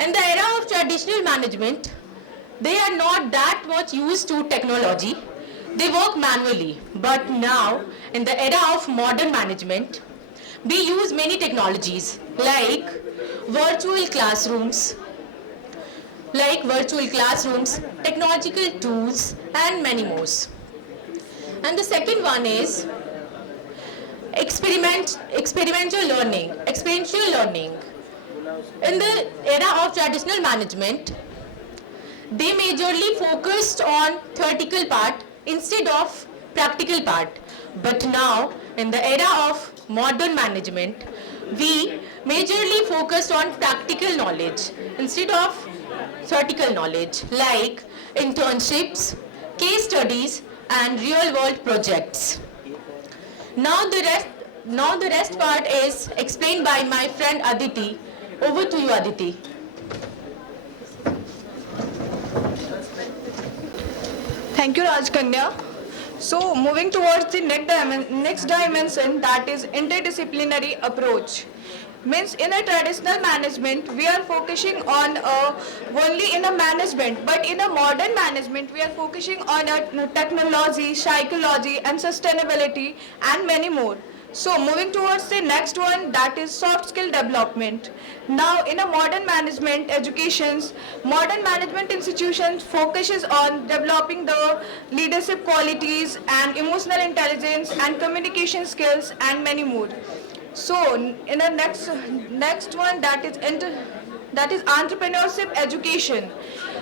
In the era of traditional management, they are not that much used to technology. They work manually. But now, in the era of modern management, we use many technologies like virtual classrooms, technological tools, and many more. And the second one is experiential learning. In the era of traditional management, they majorly focused on theoretical part instead of practical part. But now, in the era of modern management, we majorly focused on practical knowledge instead of theoretical knowledge, like internships, case studies, and real-world projects. Now the rest part is explained by my friend Aditi. Over to you, Aditi. Thank you, Raj Kanya. So, moving towards the next dimension, that is interdisciplinary approach. Means in a traditional management, we are focusing on only in a management, but in a modern management, we are focusing on technology, psychology, and sustainability, and many more. So, moving towards the next one, that is soft skill development. Now, in a modern management educations, modern management institutions focuses on developing the leadership qualities and emotional intelligence and communication skills and many more. So, in the next one, that is entrepreneurship education.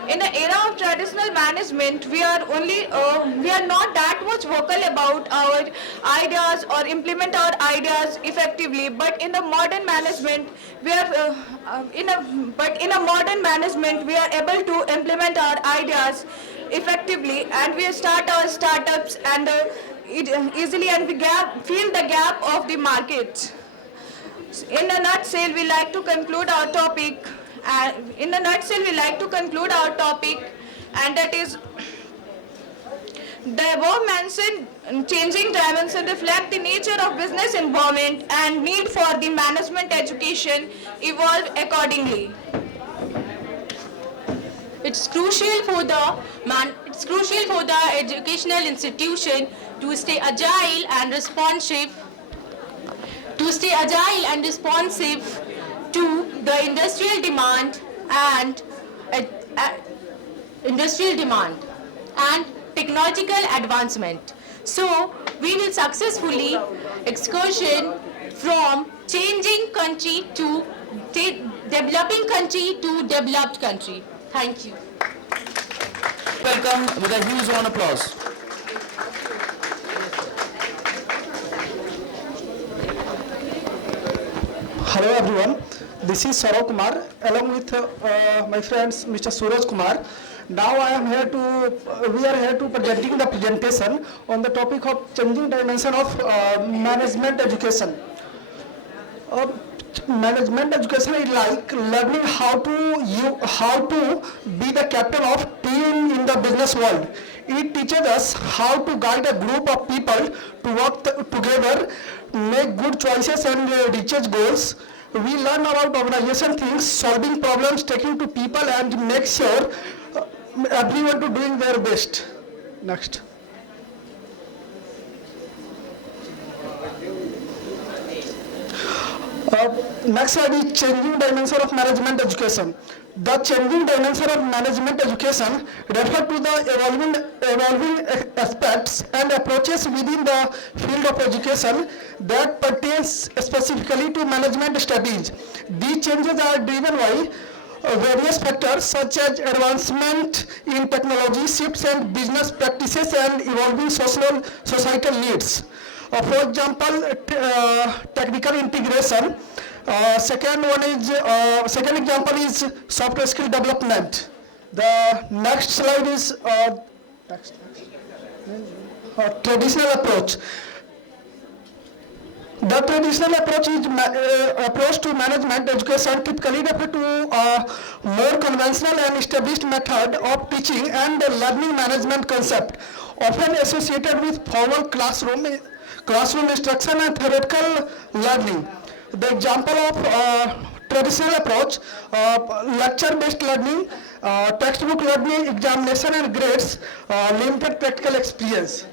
In the era of traditional management, we are not that much much vocal about our ideas or implement our ideas effectively, but in the modern management, we are in a modern management we are able to implement our ideas effectively, and we start our startups and easily, and we fill the gap of the market. In a nutshell, we like to conclude our topic. And that is the above mentioned changing dimensions reflect the nature of business environment and need for the management education evolve accordingly. It's crucial for the educational institution to stay agile and responsive to the industrial demand and technological advancement. So we will successfully excursion from changing country to developing country to developed country. Thank you. Welcome with a huge round of applause. Hello everyone, this is Saurav Kumar along with my friends Mr. Suraj Kumar. Now we are here to presenting the presentation on the topic of changing dimension of management education. Management education is like learning how to be the captain of team in the business world. It teaches us how to guide a group of people to work together, make good choices and reach goals. We learn about organization things, solving problems, taking to people and make sure everyone to doing their best. Next. Next slide is changing dimension of management education. The changing dimension of management education refer to the evolving aspects and approaches within the field of education that pertains specifically to management studies. These changes are driven by various factors such as advancement in technology, shifts in business practices and evolving societal needs. For example, technical integration. Second example is software skill development. The next slide is traditional approach. The traditional approach is approach to management education typically refer to a more conventional and established method of teaching and learning management concept, often associated with formal classroom instruction and theoretical learning. The example of traditional approach, lecture-based learning, textbook learning, examination and grades, limited practical experience.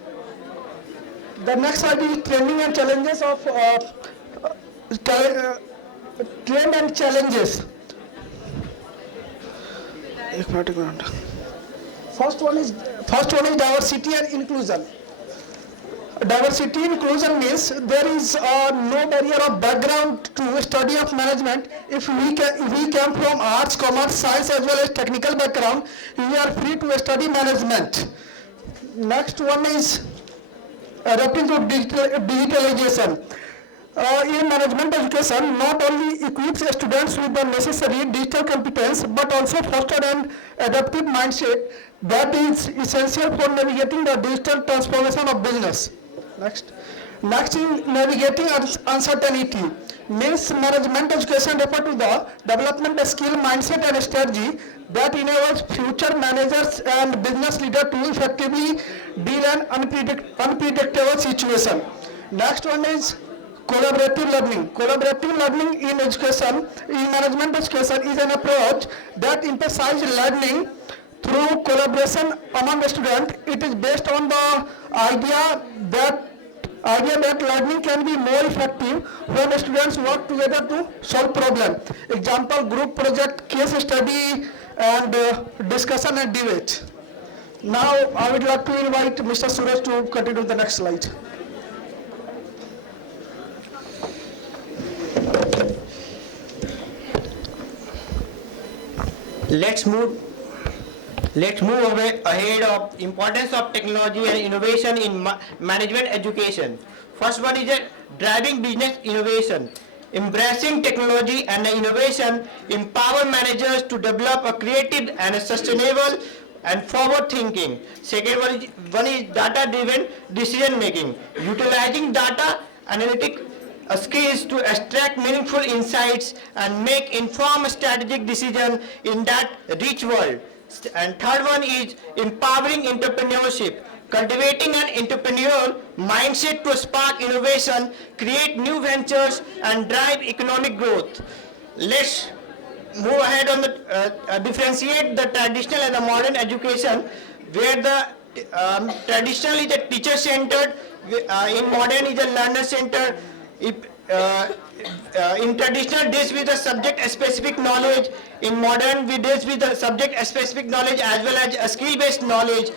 The next slide is training and challenges of trend and challenges. First one is diversity and inclusion. Diversity inclusion means there is no barrier of background to study of management. If we came from arts, commerce, science as well as technical background, we are free to study management. Next one is adapting to digitalization. In management education, not only equips students with the necessary digital competence, but also foster an adaptive mindset that is essential for navigating the digital transformation of business. Next is navigating uncertainty. Means management education refer to the development of skill, mindset and strategy that enables future managers and business leaders to effectively deal an unpredictable situation. Next one is collaborative learning. Collaborative learning in management education is an approach that emphasizes learning through collaboration among students. It is based on the idea that learning can be more effective when students work together to solve problems. Example, group project, case study and discussion and debate. Now I would like to invite Mr. Suraj to continue the next slide. Let's move Let's move ahead of importance of technology and innovation in management education. First one is driving business innovation. Embracing technology and innovation empower managers to develop a creative and a sustainable and forward thinking. Second one is data driven decision making. Utilizing data analytic skills to extract meaningful insights and make informed strategic decisions in that rich world. And third one is empowering entrepreneurship, cultivating an entrepreneurial mindset to spark innovation, create new ventures and drive economic growth. Let's move ahead on the differentiate the traditional and the modern education, where the traditional is a teacher centered, in modern is a learner centered. In traditional deals with the subject specific knowledge, in modern we deals with the subject specific knowledge as well as a skill based knowledge,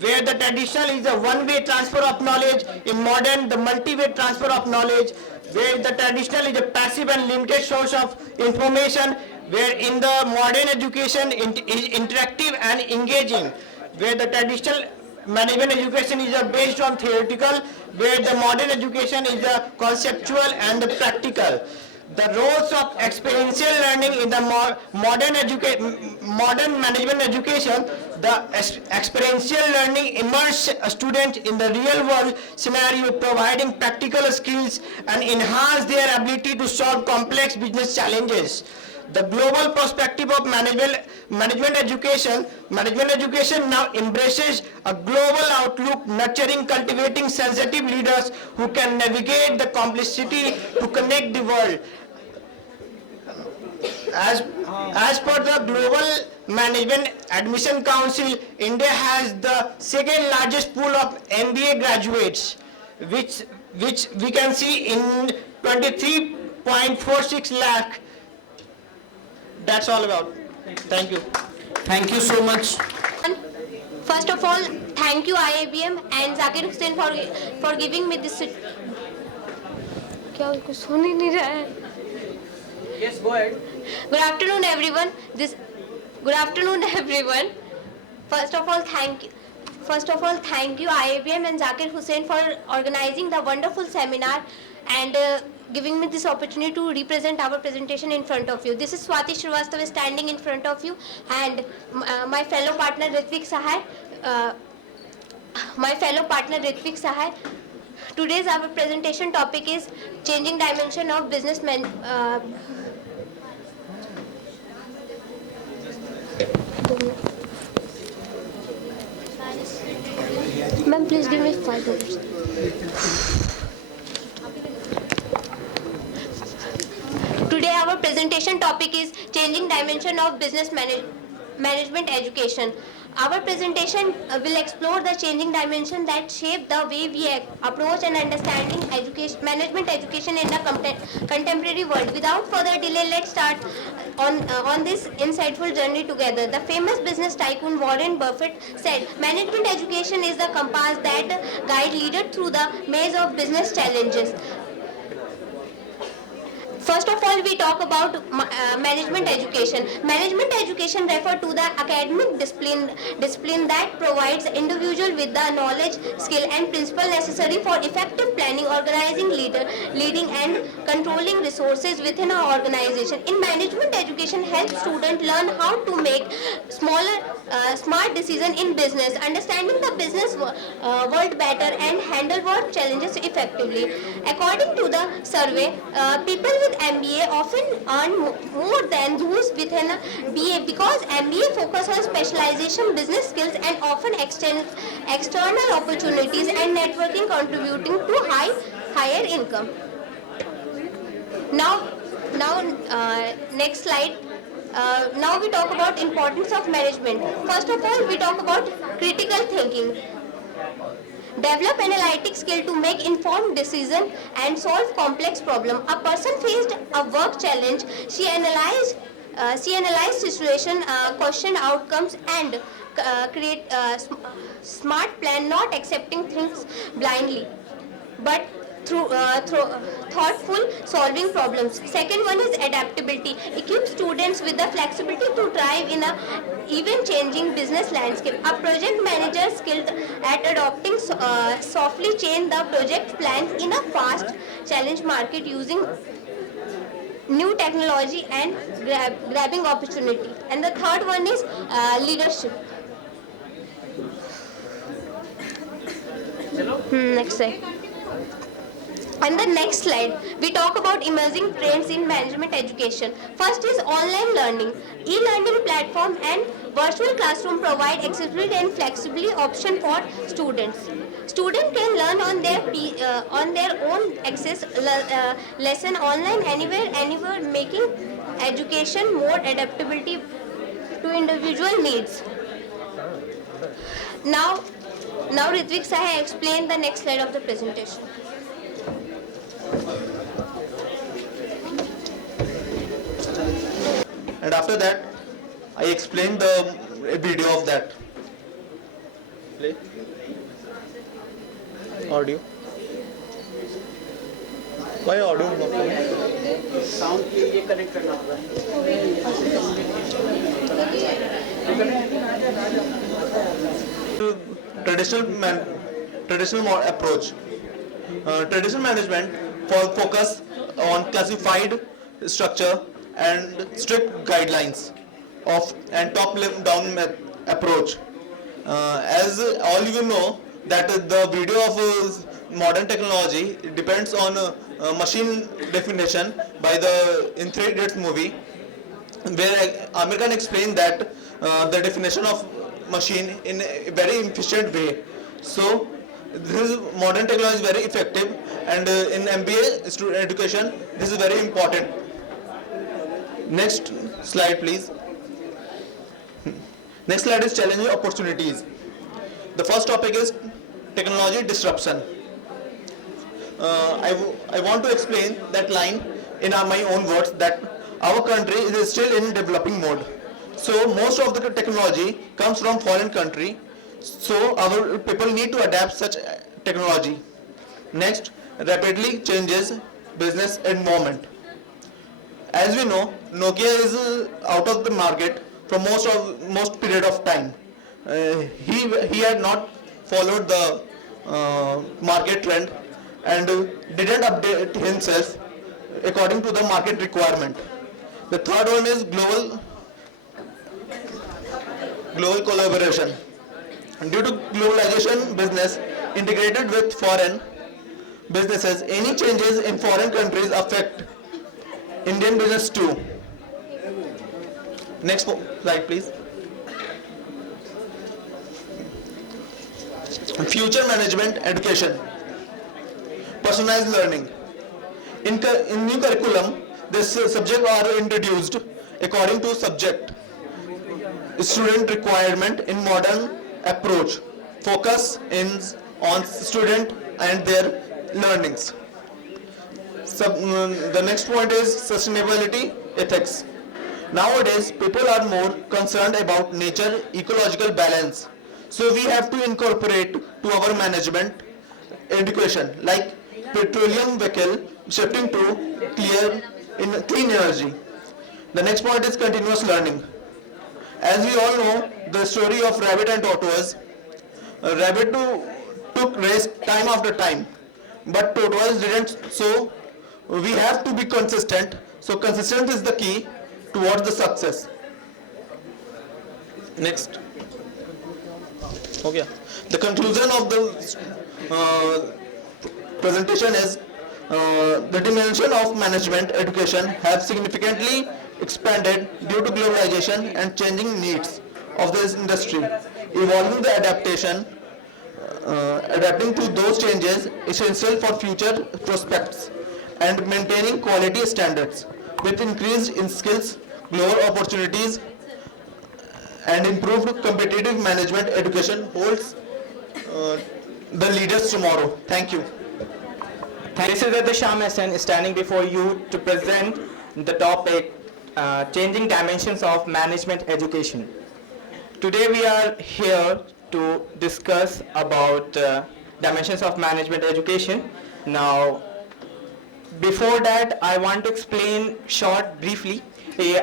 where the traditional is a one-way transfer of knowledge, in modern the multi-way transfer of knowledge, where the traditional is a passive and limited source of information, where in the modern education is interactive and engaging, where the traditional management education is based on theoretical, where the modern education is conceptual and the practical. The roles of experiential learning in the modern management education, the experiential learning immerses a student in the real world scenario, providing practical skills and enhance their ability to solve complex business challenges. The global perspective of management education now embraces a global outlook, nurturing, cultivating sensitive leaders who can navigate the complexity to connect the world. As per the Global Management Admission Council, India has the second largest pool of MBA graduates, which we can see in 23.46 lakh. That's all about. Thank you. Thank you so much. First of all, thank you IABM and Zakir Hussain for giving me this. क्या कुछ सुन ही नहीं रहा है? Yes, go ahead. Good afternoon, everyone. Good afternoon, everyone. First of all, thank you IABM and Zakir Hussain for organizing the wonderful seminar and giving me this opportunity to represent our presentation in front of you. This is Swati Srivastava standing in front of you, and my fellow partner Ritvik Sahai. Today's our presentation topic is changing dimension of business Ma'am, please give me 5 minutes. Today our presentation topic is changing dimension of business management education. Our presentation will explore the changing dimension that shape the way we approach and understanding management education in the contemporary world. Without further delay, let's start on this insightful journey together. The famous business tycoon Warren Buffett said, "Management education is the compass that guides leaders through the maze of business challenges." First of all, we talk about management education. Management education refers to the academic discipline that provides the individual with the knowledge, skill and principle necessary for effective planning, organizing, leading and controlling resources within an organization. In management education, helps students learn how to make smart decisions in business, understanding the business world better and handle work challenges effectively. According to the survey, people with MBA often earn more than those with an BA because MBA focuses on specialization, business skills and often extends external opportunities and networking, contributing to higher income. Now next slide. Now we talk about importance of management. First of all, we talk about critical thinking. Develop analytic skill to make informed decision and solve complex problem. A person faced a work challenge. She analyzed situation, question outcomes, and create a smart plan, not accepting things blindly, but through thoughtful solving problems. Second one is adaptability. Equip students with the flexibility to thrive in a even changing business landscape. A project manager skilled at adopting softly change the project plans in a fast challenge market using new technology and grabbing opportunity. And the third one is leadership. Next slide. And the next slide, we talk about emerging trends in management education. First is online learning. E-learning platform and virtual classroom provide accessibility and flexibility option for students. Students can learn on their own access lesson online anywhere, making education more adaptability to individual needs. Now Ritvik Sahay explain the next slide of the presentation. And after that, I explained the video of that. Play. Audio. Why audio not coming? Sound के लिए connect करना होगा Traditional approach. Traditional management focus on classified structure and strict guidelines of and top-down approach. As all you know that the video of modern technology depends on machine definition by the in 3 Idiots movie, where Amir Khan explained that the definition of machine in a very efficient way. So this modern technology is very effective, and in MBA student education this is very important. Next slide please. Next slide is challenging opportunities. The first topic is technology disruption. I want to explain that line in my own words, that our country is still in developing mode. So most of the technology comes from foreign country. So our people need to adapt such technology. Next, rapidly changes business environment. As we know, Nokia is out of the market for most period of time. He had not followed the market trend and didn't update himself according to the market requirement. The third one is global collaboration. Due to globalization, business integrated with foreign businesses, any changes in foreign countries affect Indian business too. Next slide please. Future management education. Personalized learning. In new curriculum, this subject are introduced according to subject student requirement in modern approach. Focus on student and their learnings. The next point is sustainability ethics. Nowadays, people are more concerned about nature ecological balance. So we have to incorporate to our management education, like petroleum vehicle shifting to clean energy. The next point is continuous learning. As we all know, the story of rabbit and tortoise. Rabbit took race time after time, but tortoise didn't. So we have to be consistent. So consistent is the key towards the success. Next. Okay. The conclusion of the presentation is the dimension of management education have significantly expanded due to globalization and changing needs of this industry. Evolving the adapting to those changes is essential for future prospects and maintaining quality standards. With increased in skills, global opportunities, and improved competitive management education holds the leaders tomorrow. Thank you. This is Adi Sham Hassan standing before you to present the topic changing dimensions of management education. Today we are here to discuss about dimensions of management education. Now, before that, I want to explain briefly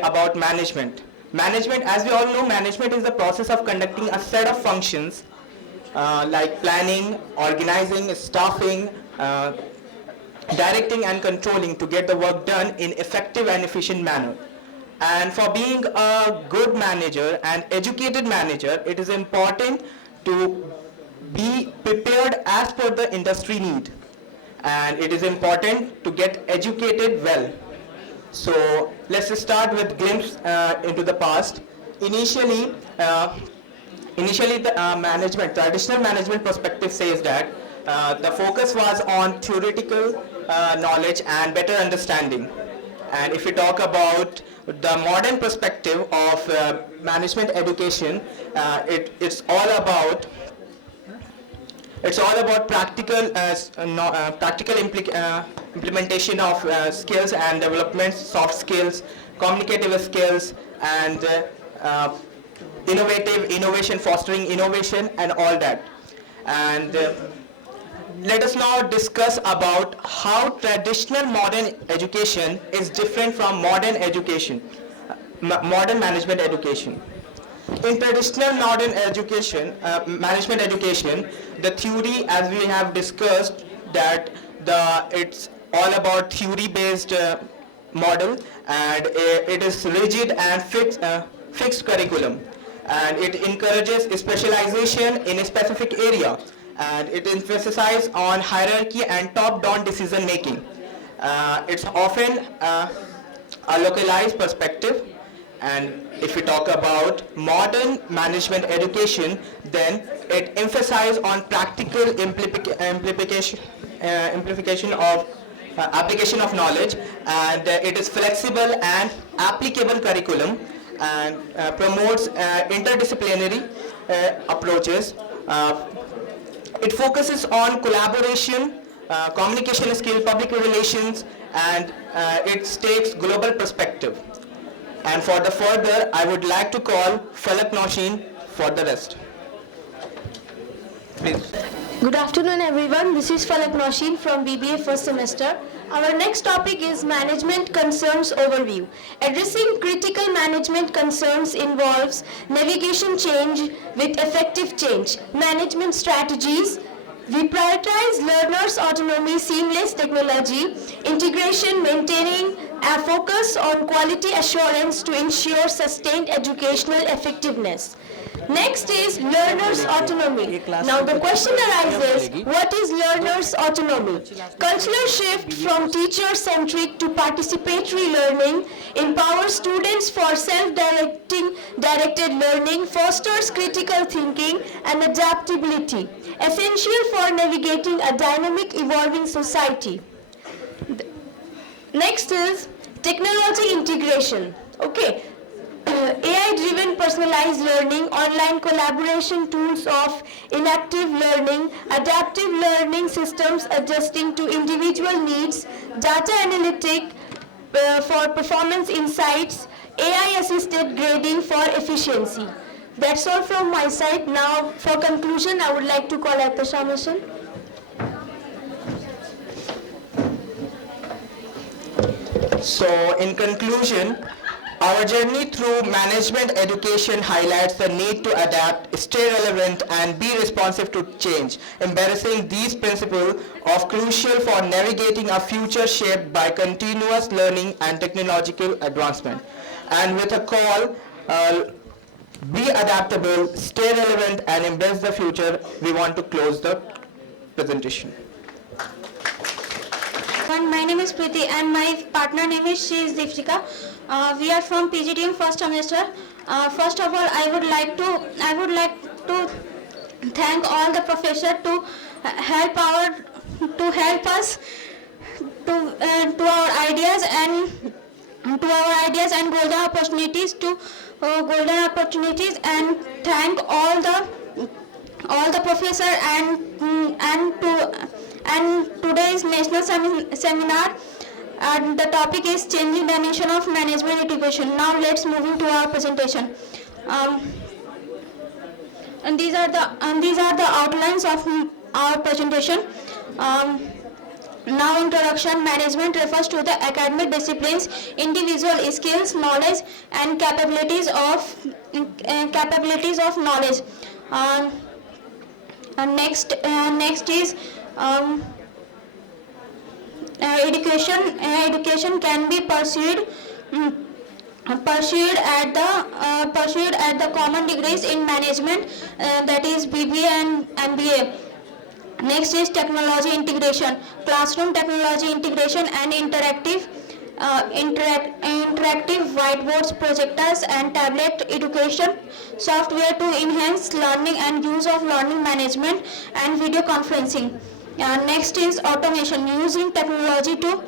about management. Management, as we all know, management is the process of conducting a set of functions like planning, organizing, staffing, directing and controlling to get the work done in effective and efficient manner. And for being a good manager and educated manager, it is important to be prepared as per the industry need. And it is important to get educated well. So let's start with glimpse into the past. Initially, the traditional management perspective says that the focus was on theoretical knowledge and better understanding. And if we talk about the modern perspective of management education, it's all about practical implementation of skills and development, soft skills, communicative skills, and innovation, fostering innovation, and all that. And let us now discuss about how traditional modern education is different from modern education, modern management education. In traditional modern education, management education, the theory, as we have discussed, that it's all about theory-based model, and it is rigid and fixed curriculum, and it encourages specialization in a specific area, and it emphasizes on hierarchy and top-down decision making. It's often a localized perspective. And if we talk about modern management education, then it emphasizes on practical amplification of application of knowledge, and it is flexible and applicable curriculum, and promotes interdisciplinary approaches. It focuses on collaboration, communication skill, public relations, and it takes global perspective. And for the further, I would like to call Falak Nausheen for the rest. Please. Good afternoon everyone, this is Falak Nausheen from BBA first semester. Our next topic is Management Concerns Overview. Addressing critical management concerns involves navigation change with effective change, management strategies. We prioritize learners' autonomy, seamless technology, integration, maintaining a focus on quality assurance to ensure sustained educational effectiveness. Next is learners' autonomy. Now the question arises, what is learners' autonomy? Cultural shift from teacher-centric to participatory learning empowers students for self-directed learning, fosters critical thinking and adaptability, essential for navigating a dynamic, evolving society. Next is technology integration. Okay. AI-driven personalized learning, online collaboration tools of inactive learning, adaptive learning systems adjusting to individual needs, data analytic for performance insights, AI-assisted grading for efficiency. That's all from my side. Now, for conclusion, I would like to call Atasha Mission. So, in conclusion, our journey through management education highlights the need to adapt, stay relevant, and be responsive to change. Embracing these principles are crucial for navigating a future shaped by continuous learning and technological advancement. And with a call, be adaptable, stay relevant, and embrace the future, we want to close the presentation. My name is Preeti and my partner name is Deepshika. We are from PGDM first semester. First of all, I would like to thank all the professors to help us to our ideas and golden opportunities, and thank all the professors and today's national seminar. And the topic is changing dimension of management education. Now let's move into our presentation. And these are the outlines of our presentation. Now introduction. Management refers to the academic disciplines, individual skills, knowledge and capabilities of knowledge. Next is education. Education can be pursued at the common degrees in management, that is BBA and MBA. Next is technology integration, classroom technology integration and interactive whiteboards, projectors and tablet education software to enhance learning and use of learning management and video conferencing. Next is automation, using technology to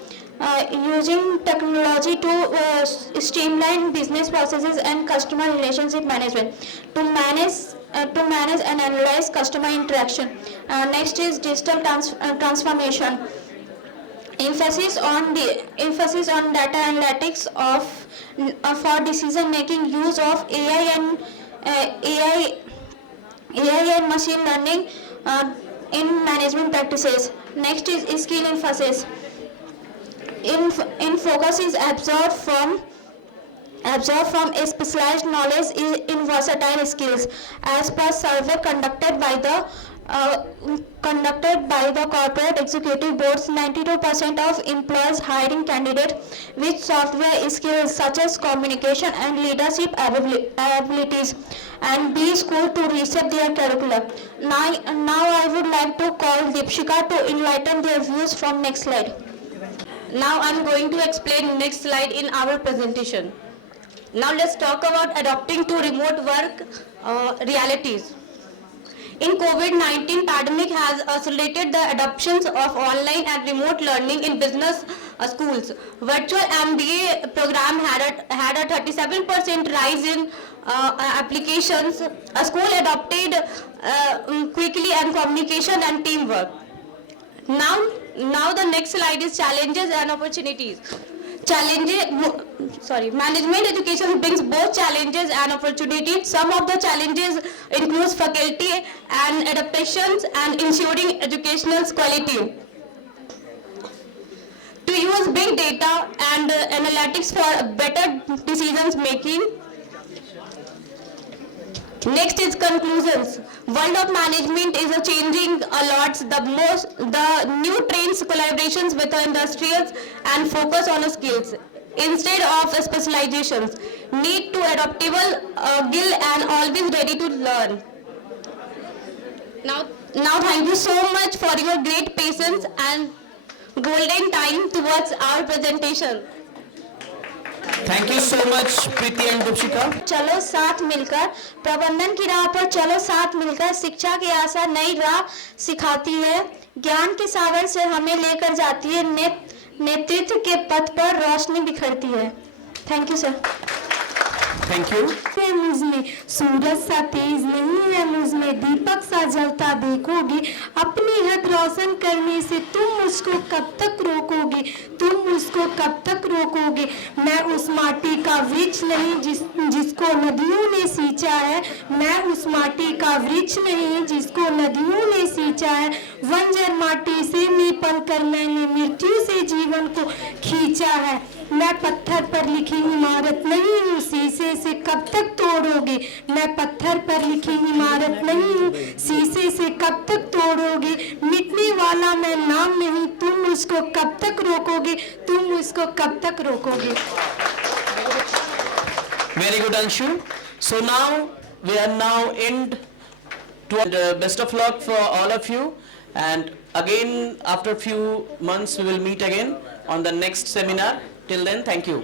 streamline business processes and customer relationship management to manage and analyze customer interaction. Next is digital transformation, emphasis on data analytics for decision making, use of AI and machine learning in management practices. Next is skill emphasis. In focus is absorbed from a specialized knowledge in versatile skills. As per survey conducted by the corporate executive boards, 92% of employers hiring candidates with software skills such as communication and leadership abilities and be school to reshape their curriculum. Now I would like to call Deepshika to enlighten their views from next slide. Now I am going to explain next slide in our presentation. Now let's talk about adapting to remote work realities. In COVID-19 pandemic has accelerated the adoptions of online and remote learning in business schools. Virtual MBA program had a 37% rise in applications. A school adopted quickly and communication and teamwork. Now the next slide is challenges and opportunities. Management education brings both challenges and opportunities. Some of the challenges include faculty and adaptations and ensuring educational quality. To use big data and analytics for better decisions making. Next is conclusions. World of management is changing a lot. The new trends collaborations with the industrials and focus on skills instead of specializations. Need to adaptable, skill and always ready to learn. Now thank you so much for your great patience and golden time towards our presentation. Thank you so much, Preeti and Deepshika. चलो साथ मिलकर प्रबंधन की राह पर चलो साथ मिलकर शिक्षा की आशा नई राह सिखाती है, ज्ञान के सागर से हमें लेकर जाती है, नेतृत्व के पथ पर रोशनी बिखरती है. Thank you sir. Thank you. मुझमें सूरज सा तेज नहीं है, मुझमें दीपक सा जलता देखोगी, अपनी हद रोशन करने से तुम मुझको कब तक रोकोगी, तुम मुझको कब तक रोकोगी. मैं उस माटी का वृक्ष नहीं जिसको नदियों ने सींचा है, मैं उस माटी का वृक्ष नहीं जिसको नदियों ने सींचा है. बंजर माटी से निपल कर मैंने मृत्यु से जीवन को खींचा है. मैं पत्थर पर लिखी इमारत नहीं हूँ, शीशे से कब तक तोड़ोगे. मैं पत्थर पर लिखी इमारत नहीं हूँ, शीशे से कब तक तोड़ोगे. मिटने वाला मैं नाम नहीं, तुम मुझको कब तक रोकोगे, तुम मुझको कब तक रोकोगे. Very good, Anshu. So now we are now end to best of luck for all of you, and again after few months we will meet again on the next seminar. Till then, thank you.